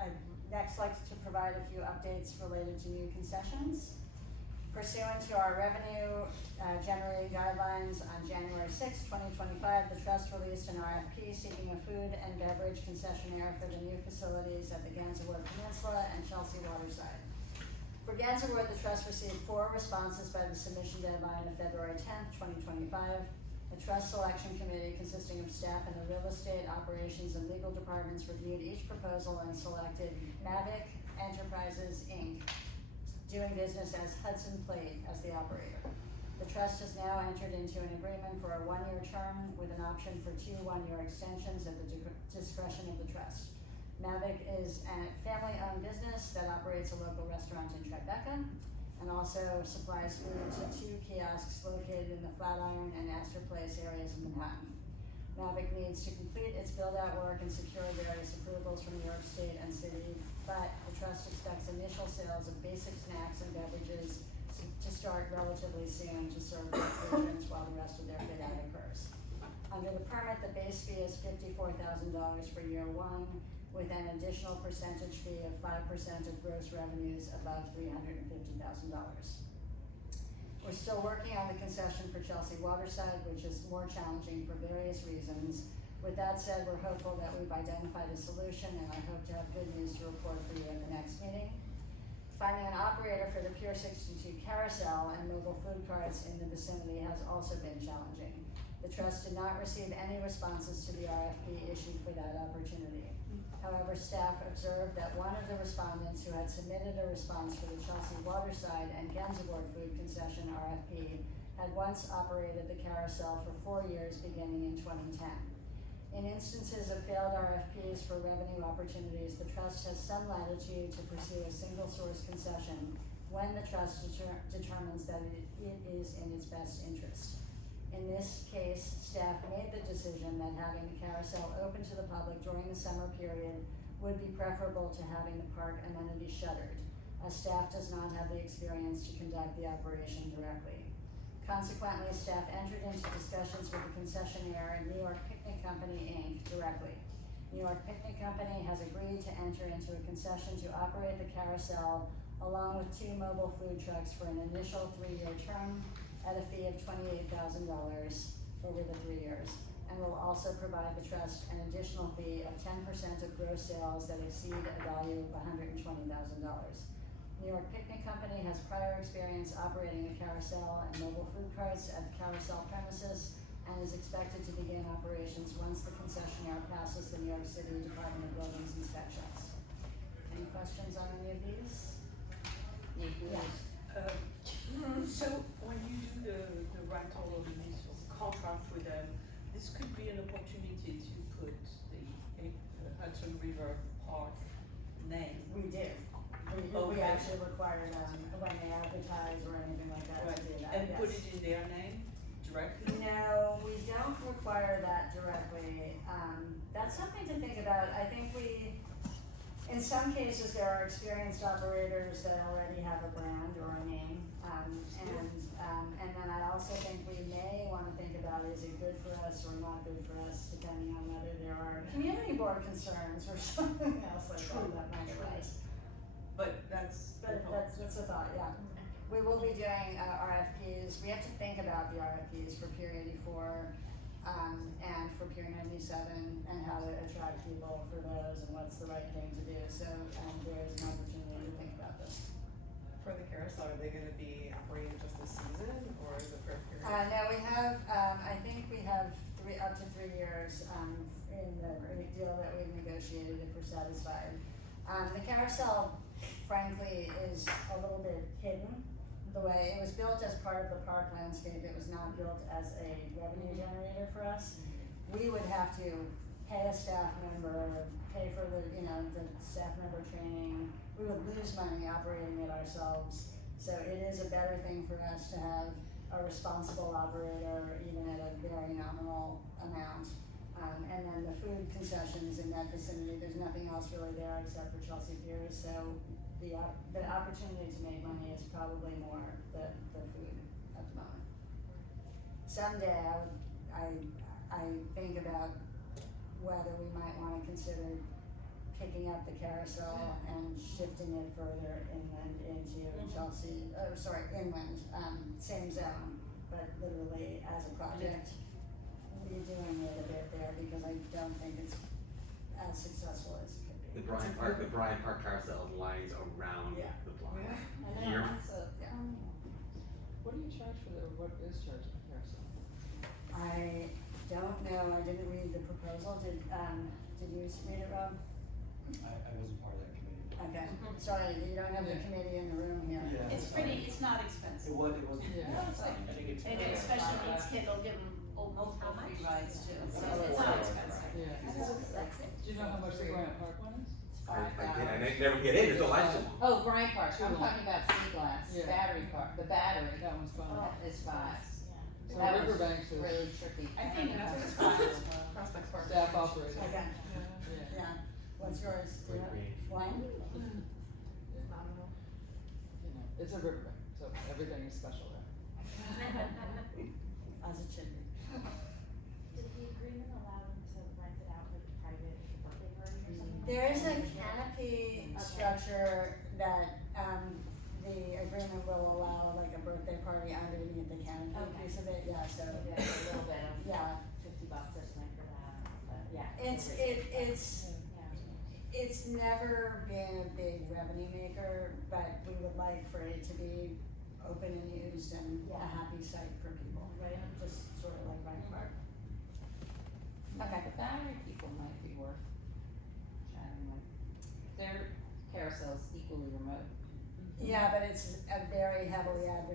I'd next like to provide a few updates related to new concessions. Pursuant to our revenue generating guidelines on January 6, 2025, the trust released an RFP seeking a food and beverage concessionaire for the new facilities at the Gansevoort Peninsula and Chelsea Waterside. For Gansevoort, the trust received 4 responses by the submission deadline of February 10th, 2025. The trust selection committee, consisting of staff in the real estate, operations, and legal departments, reviewed each proposal and selected Mavic Enterprises, Inc., doing business as Hudson Plate as the operator. The trust has now entered into an agreement for a 1-year term with an option for 2 one-year extensions at the discretion of the trust. Mavic is a family-owned business that operates a local restaurant in Tribeca and also supplies food to 2 kiosks located in the Flatiron and Astor Place areas of Manhattan. Mavic needs to complete its build-out work and secure various approvals from New York State and City, but the trust expects initial sales of basic snacks and beverages to start relatively soon to serve their patrons while the rest of their fit-out occurs. Under the permit, the base fee is $54,000 for year 1, with an additional percentage fee of 5% of gross revenues above $350,000. We're still working on the concession for Chelsea Waterside, which is more challenging for various reasons. With that said, we're hopeful that we've identified a solution, and I hope to have good news to report for you at the next meeting. Finding an operator for the Pier 62 carousel and mobile food carts in the vicinity has also been challenging. The trust did not receive any responses to the RFP issued for that opportunity. However, staff observed that one of the respondents who had submitted a response for the Chelsea Waterside and Gansevoort Food Concession RFP had once operated the carousel for 4 years beginning in 2010. In instances of failed RFPs for revenue opportunities, the trust has some latitude to pursue a single source concession when the trust determines that it is in its best interest. In this case, staff made the decision that having the carousel open to the public during the summer period would be preferable to having the park amenities shuttered, as staff does not have the experience to conduct the operation directly. Consequently, staff entered into discussions with the concessionaire, New York Picnic Company, Inc. directly. New York Picnic Company has agreed to enter into a concession to operate the carousel along with 2 mobile food trucks for an initial 3-year term at a fee of $28,000 over the 3 years, and will also provide the trust an additional fee of 10% of gross sales that exceed a value of $120,000. New York Picnic Company has prior experience operating a carousel and mobile food carts at carousel premises and is expected to begin operations once the concessionaire passes the New York City Department of Buildings inspections. Any questions on any of these? Yeah. So when you do the rental of this contract with them, this could be an opportunity to put the Hudson River Park name. We do. We Okay. actually require them when they advertise or anything like that Right, to do that, and yes. put it in their name directly? No, we don't require that directly. That's something to think about. I think in some cases, there are experienced operators that already have a brand or a name. And then I also think we may wanna think about, is it good for us or not good for us, depending on whether there are community board concerns or something else like True, that might true. arise. But that's. But that's a thought, yeah. We will be doing RFPs, we have to think about the RFPs for Pier 84, and for Pier 97, and how to attract people for those, and what's the right thing to do, so, there is an opportunity to think about this. For the carousel, are they gonna be operating just this season, or is it for a period? No, we have, I think we have up to 3 years, in the deal that we've negotiated if we're satisfied. The carousel, frankly, is a little bit hidden. The way, it was built as part of the park landscape, it was not built as a revenue generator for us. We would have to pay a staff member, pay for the staff member training, we would lose money operating it ourselves. So it is a better thing for us to have a responsible operator, even at a very nominal amount. And then the food concessions in that vicinity, there's nothing else really there except for Chelsea Pier, so the opportunity to make money is probably more the food at the moment. Someday I think about whether we might wanna consider picking up the carousel and shifting it further inland into Chelsea, inland, same zone, but literally as a project. Redoing it a bit there because I don't think it's as successful as it could be. The Bryant Park carousel lines around Yeah. the block. Yeah. I Here. know, that's a, What do you charge for what is charged for carousel? I don't know, I didn't read the proposal, did you read it, Rob? I wasn't part of that committee. Okay, sorry, you don't have the Yeah. committee in the room here. Yeah. It's not expensive. It wasn't. Yeah. It's like, I think it's. and if special needs kid, they'll give them multiple free rides too, so Oh, it's wow. not expensive. Yeah. Do you know how much the Bryant Park one is? I never get in, there's no lights on. oh, Bryant Park, Too I'm long. talking about Sea Glass, Yeah. Battery Park, the battery, That one's fine. is 5. So That was Riverbanks is really tricky. I think That's what it's called, Prospect Park. staff operated. Okay, Yeah. yeah, what's yours? Do you Great have range. one? Phenomenal. You know, it's a riverbank, so everything is special there. As it should be. Did the agreement allow them to rent it out like private birthday party or something? There is a canopy structure that, the agreement will allow like a birthday party underneath the canopy Okay. piece of it, yeah, so, Maybe a little bit of yeah. $50 or something for that, but yeah. It's never been a big revenue maker, but we would like for it to be open and used and a happy site for people, right? Just sort of like Bryant Park. Okay. The battery people might be worth chatting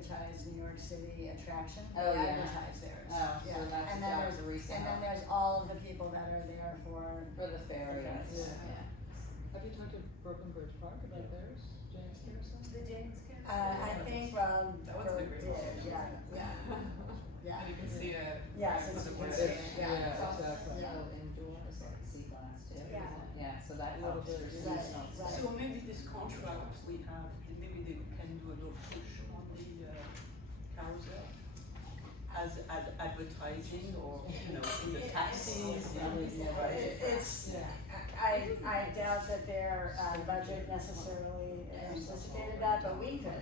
advertise New York City attraction, Oh, they yeah. advertise theirs. Oh, Yeah. so that's And the then job there's, to resell. and then there's all of the people that are there for, For the ferry, Okay. yeah. Have you talked to Brooklyn Bridge Park about theirs, James Carousel? The James Carousel. I think Rob That one's Burke the great did, one. yeah. And you can see it. Yes, right it's- from the it's- window. Yeah, exactly. Yeah. So indoors, like sea glass too. Yeah. Yeah, so that A little helps for bit, seasonal right, stuff. right. So maybe this contract we have, maybe they can do a little push on the carousel as advertising or, you know, in the taxis. It's, I doubt that their budget necessarily anticipated that, but we could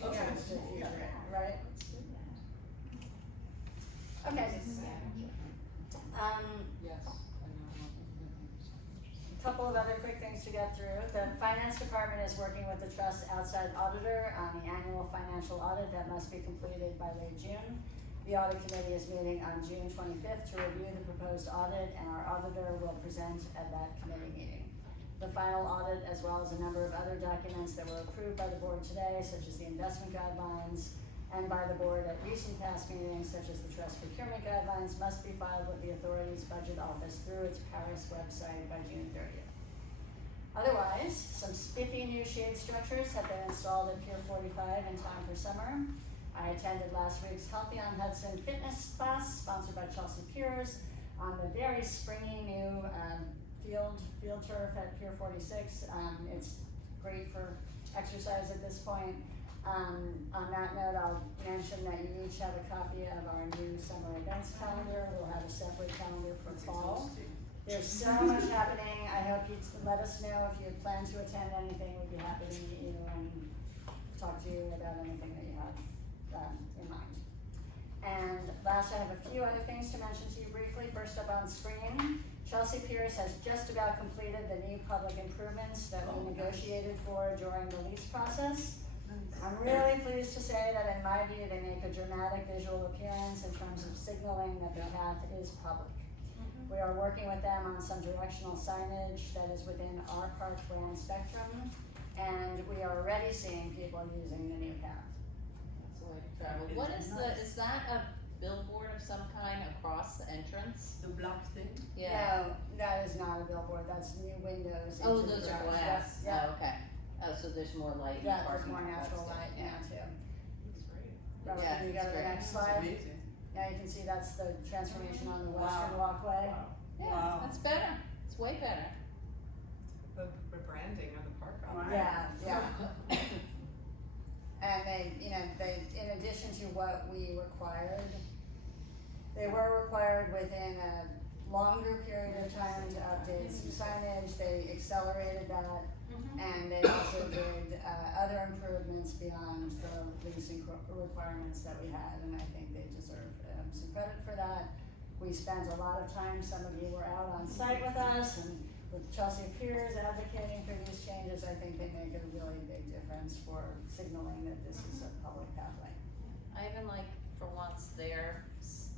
choose to feature it, right? Okay. Yes, I know. Couple of other quick things to get through. The finance department is working with the trust outside auditor on the annual financial audit that must be completed by late June. The audit committee is meeting on June 25th to review the proposed audit, and our auditor will present at that committee meeting. The final audit, as well as a number of other documents that were approved by the board today, such as the investment guidelines, and by the board at recent past meetings, such as the trust procurement guidelines, must be filed with the authority's budget office through its Paris website by June 30th. Otherwise, some spiffy new shade structures have been installed at Pier 45 in time for summer. I attended last week's Healthy on Hudson fitness class, sponsored by Chelsea Piers, on the very springy new field turf at Pier 46. It's great for exercise at this point. On that note, I'll mention that you each have a copy of our new summer events calendar. We'll have a separate calendar for fall. There's so much happening. I hope you let us know if you plan to attend anything. We'd be happy to meet you and talk to you about anything that you have in mind. And last, I have a few other things to mention to you briefly. First up on screen, Chelsea Piers has just about completed the new public improvements that we negotiated for during the lease process. I'm really pleased to say that in my view, they make a dramatic visual appearance in terms of signaling that the path is public. We are working with them on some directional signage that is within our park brand spectrum, and we are already seeing people using the new path. That's the way to travel. What is is that a billboard of some kind across the entrance? The black thing? Yeah. No, that is not a billboard, that's new windows. Oh, into the those are garage. glass. Yeah, Oh, okay. Oh, so there's more light. yeah, there's parking more lot, natural that's light good, now too. That's great. Robert, Yeah, can you go to it's the great. next It's slide? amazing. Now you can see that's the transformation on the Wow. western walkway. Yeah, Wow. that's better. It's way better. The branding of the park on Right. there. Yeah. And they, in addition to what we required, they were required within a longer period of time to update some signage, they accelerated that, and they also did, other improvements beyond the leasing requirements that we had, and I think they deserve, some credit for that. We spent a lot of time, some of you were out on site with us, and with Chelsea Piers advocating for these changes, I think they make a really big difference for signaling that this is a public pathway. I even like, for once, their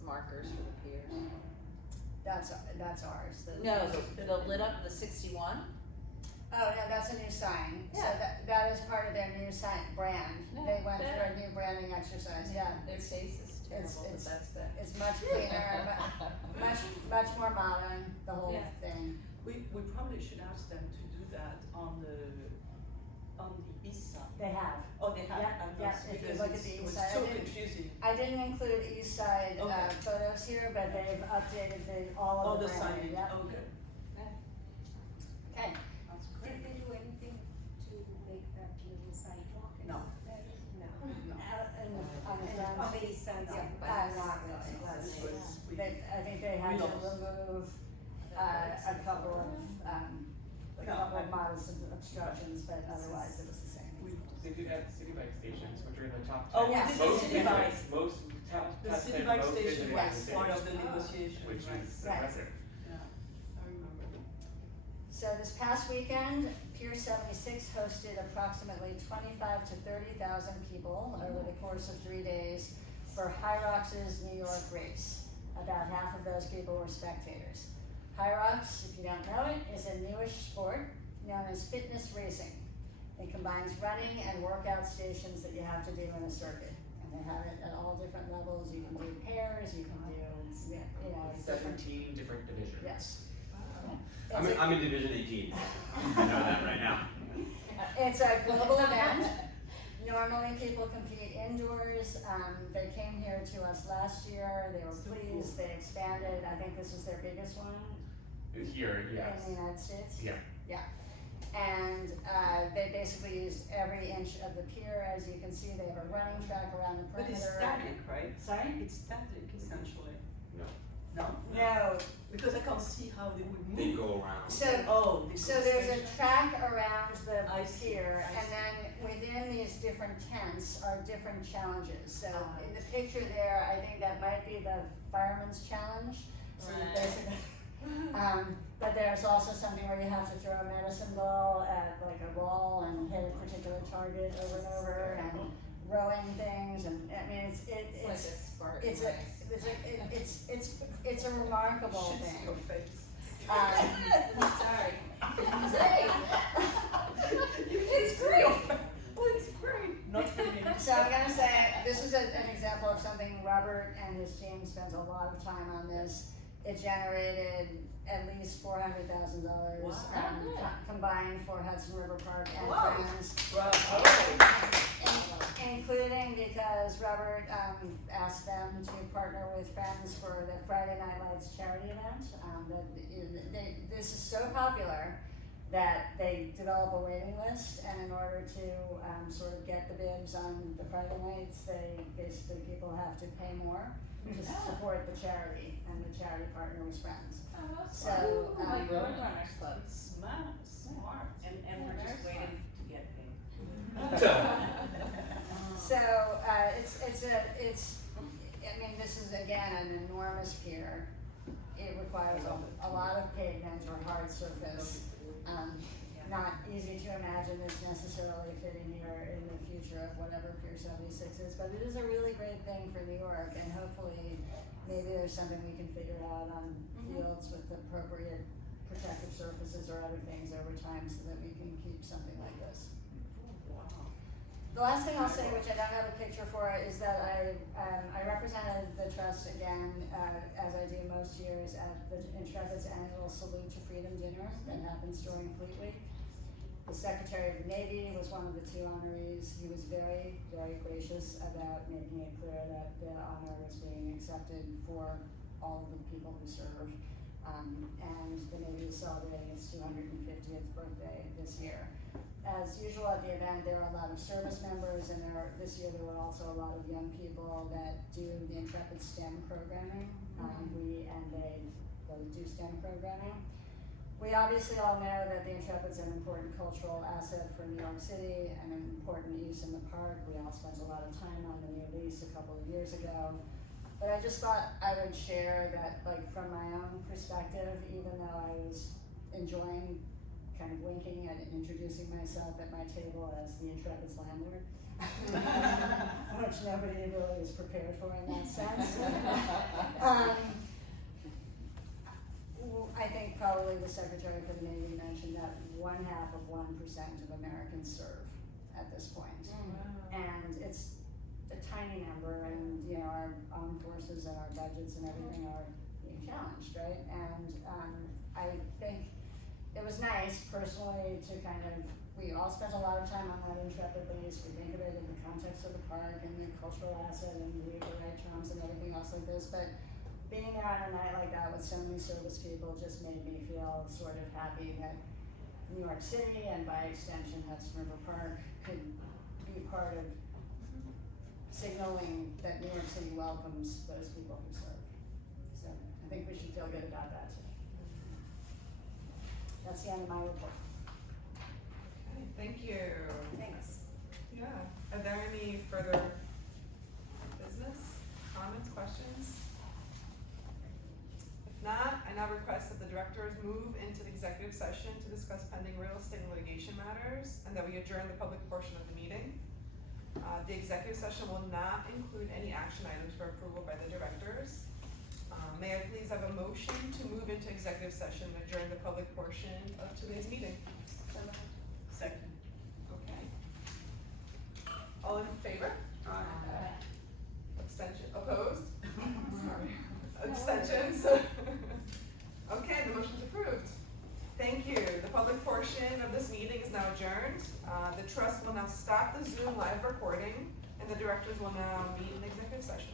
markers for the piers. That's ours. No, the lit up, the 61? Oh, no, that's a new sign. So Yeah. that is part of their new sign brand. Yeah, They went through better. a new branding exercise, yeah. Their face is terrible, but it's- that's good. It's much cleaner, much more modern, the whole Yeah. thing. We probably should ask them to do that on the east side. They have. Oh, they have, Yeah, and yeah, that's if you because look at it's, the it east was side, I so didn't- confusing. I didn't include east side, Okay. photos here, but they've updated all All of the the branding, signage, yeah. oh, good, Okay, that's Did great. they do anything to make that little sidewalk? No. No. on the front. On the east side, yeah. Not really. This was, we, I think they had to We lost. remove, a couple of modest obstructions, but otherwise it was the same. They do have city bike stations, which are in the top 10. Oh, we Yeah. did the Most city visits- bike. Most top The 10 city bike most station visited Yes. was cities, part of the negotiation, which right? is Right. impressive. Yeah, I remember. So this past weekend, Pier 76 hosted approximately 25 to 30,000 people over the course of 3 days for High Rocks' New York race. About half of those people were spectators. High Rocks, if you don't know it, is a newish sport known as fitness racing. It combines running and workout stations that you have to do in a circuit. they have it at all different levels, you can do pairs, you can do, you know, different, 17 different divisions. yes. I'm It's a- in Division 18. I know that right now. It's a global event. Normally people compete indoors. They came here to us last year. They were pleased. They expanded. I think this is their biggest one Here, yes. in the United States. Yeah. Yeah. And they basically used every inch of the pier. As you can see, they have a running track around the But perimeter. it's static, right? Sorry? It's static essentially. No. No? No. Because I can't see how they would move. They go around. So They So go there's a straight. track around the I see, pier, I and see. then within these different tents are different challenges. So Ah. in the picture there, I think that might be the fireman's challenge. So you Right. basically, but there's also something where you have to throw a medicine ball at like a wall and hit a particular target over and over, and rowing things, and I mean it's It's like a Spartan it's a race. it's a remarkable Shits thing. your face. Sorry. It's great. Well, it's great. Not for me. So I'm gonna say, this is an example of something Robert and his team spent a lot of time on this. It generated at least $400,000 Wow. combined for Hudson River Park and Wow. Friends. Bravo. Including because Robert asked them to partner with Friends for the Friday Night Lights charity event. This is so popular that they develop a waiting list, and in order to sort of get the bibs on the Friday nights, people have to pay more to support the charity, and the charity partner was Friends. Oh, that's So, fun. Like Roadrunners Club. Smart. And we're just very waiting to get paid. So, I mean, this is again an enormous pier. It requires a lot of pavement or hard surface. Not easy to imagine this necessarily fitting here in the future of whatever Pier 76 is, but it is a really great thing for New York, and hopefully maybe there's something we can figure out on fields with appropriate protective surfaces or other things over time so that we can keep something like this. The last thing I'll say, which I don't have a picture for, is that I represented the trust again, as I do most years, at the Intrepid's annual Salute to Freedom dinner that happens during Fleet Week. The Secretary of the Navy was one of the two honorees. He was very, very gracious about making it clear that the honor was being accepted for all of the people who serve. And the Navy is celebrating its 250th birthday this year. As usual at the event, there are a lot of service members, and this year there were also a lot of young people that do the Intrepid STEM programming. They both do STEM programming. We obviously all know that the Intrepid's an important cultural asset for New York City and an important use in the park. We all spent a lot of time on the new lease a couple of years ago. But I just thought I would share that, like, from my own perspective, even though I was enjoying kind of winking and introducing myself at my table as the Intrepid's landlord, which nobody really is prepared for in that sense. I think probably the Secretary for the Navy mentioned that 1/2 of 1% of Americans serve at this point. And it's a tiny number, and our armed forces and our budgets and everything are being challenged, right? And I think it was nice personally to we all spent a lot of time on that Intrepid lease. We think of it in the context of the park and the cultural asset and the right terms and everything else like this, but being there on a night like that with so many service people just made me feel sort of happy that New York City, and by extension Hudson River Park, could be part of signaling that New York City welcomes those people who serve. So I think we should feel good about that too. That's the end of my report. Okay, thank you. Thanks. Yeah, are there any further business, comments, questions? If not, I now request that the directors move into the executive session to discuss pending real estate and litigation matters, and that we adjourn the public portion of the meeting. The executive session will not include any action items for approval by the directors. May I please have a motion to move into executive session and adjourn the public portion of today's meeting? Second. Okay. All in favor? Abstentions? Okay, the motion's approved. Thank you. The public portion of this meeting is now adjourned. The trust will now stop the Zoom live recording, and the directors will now meet in executive session.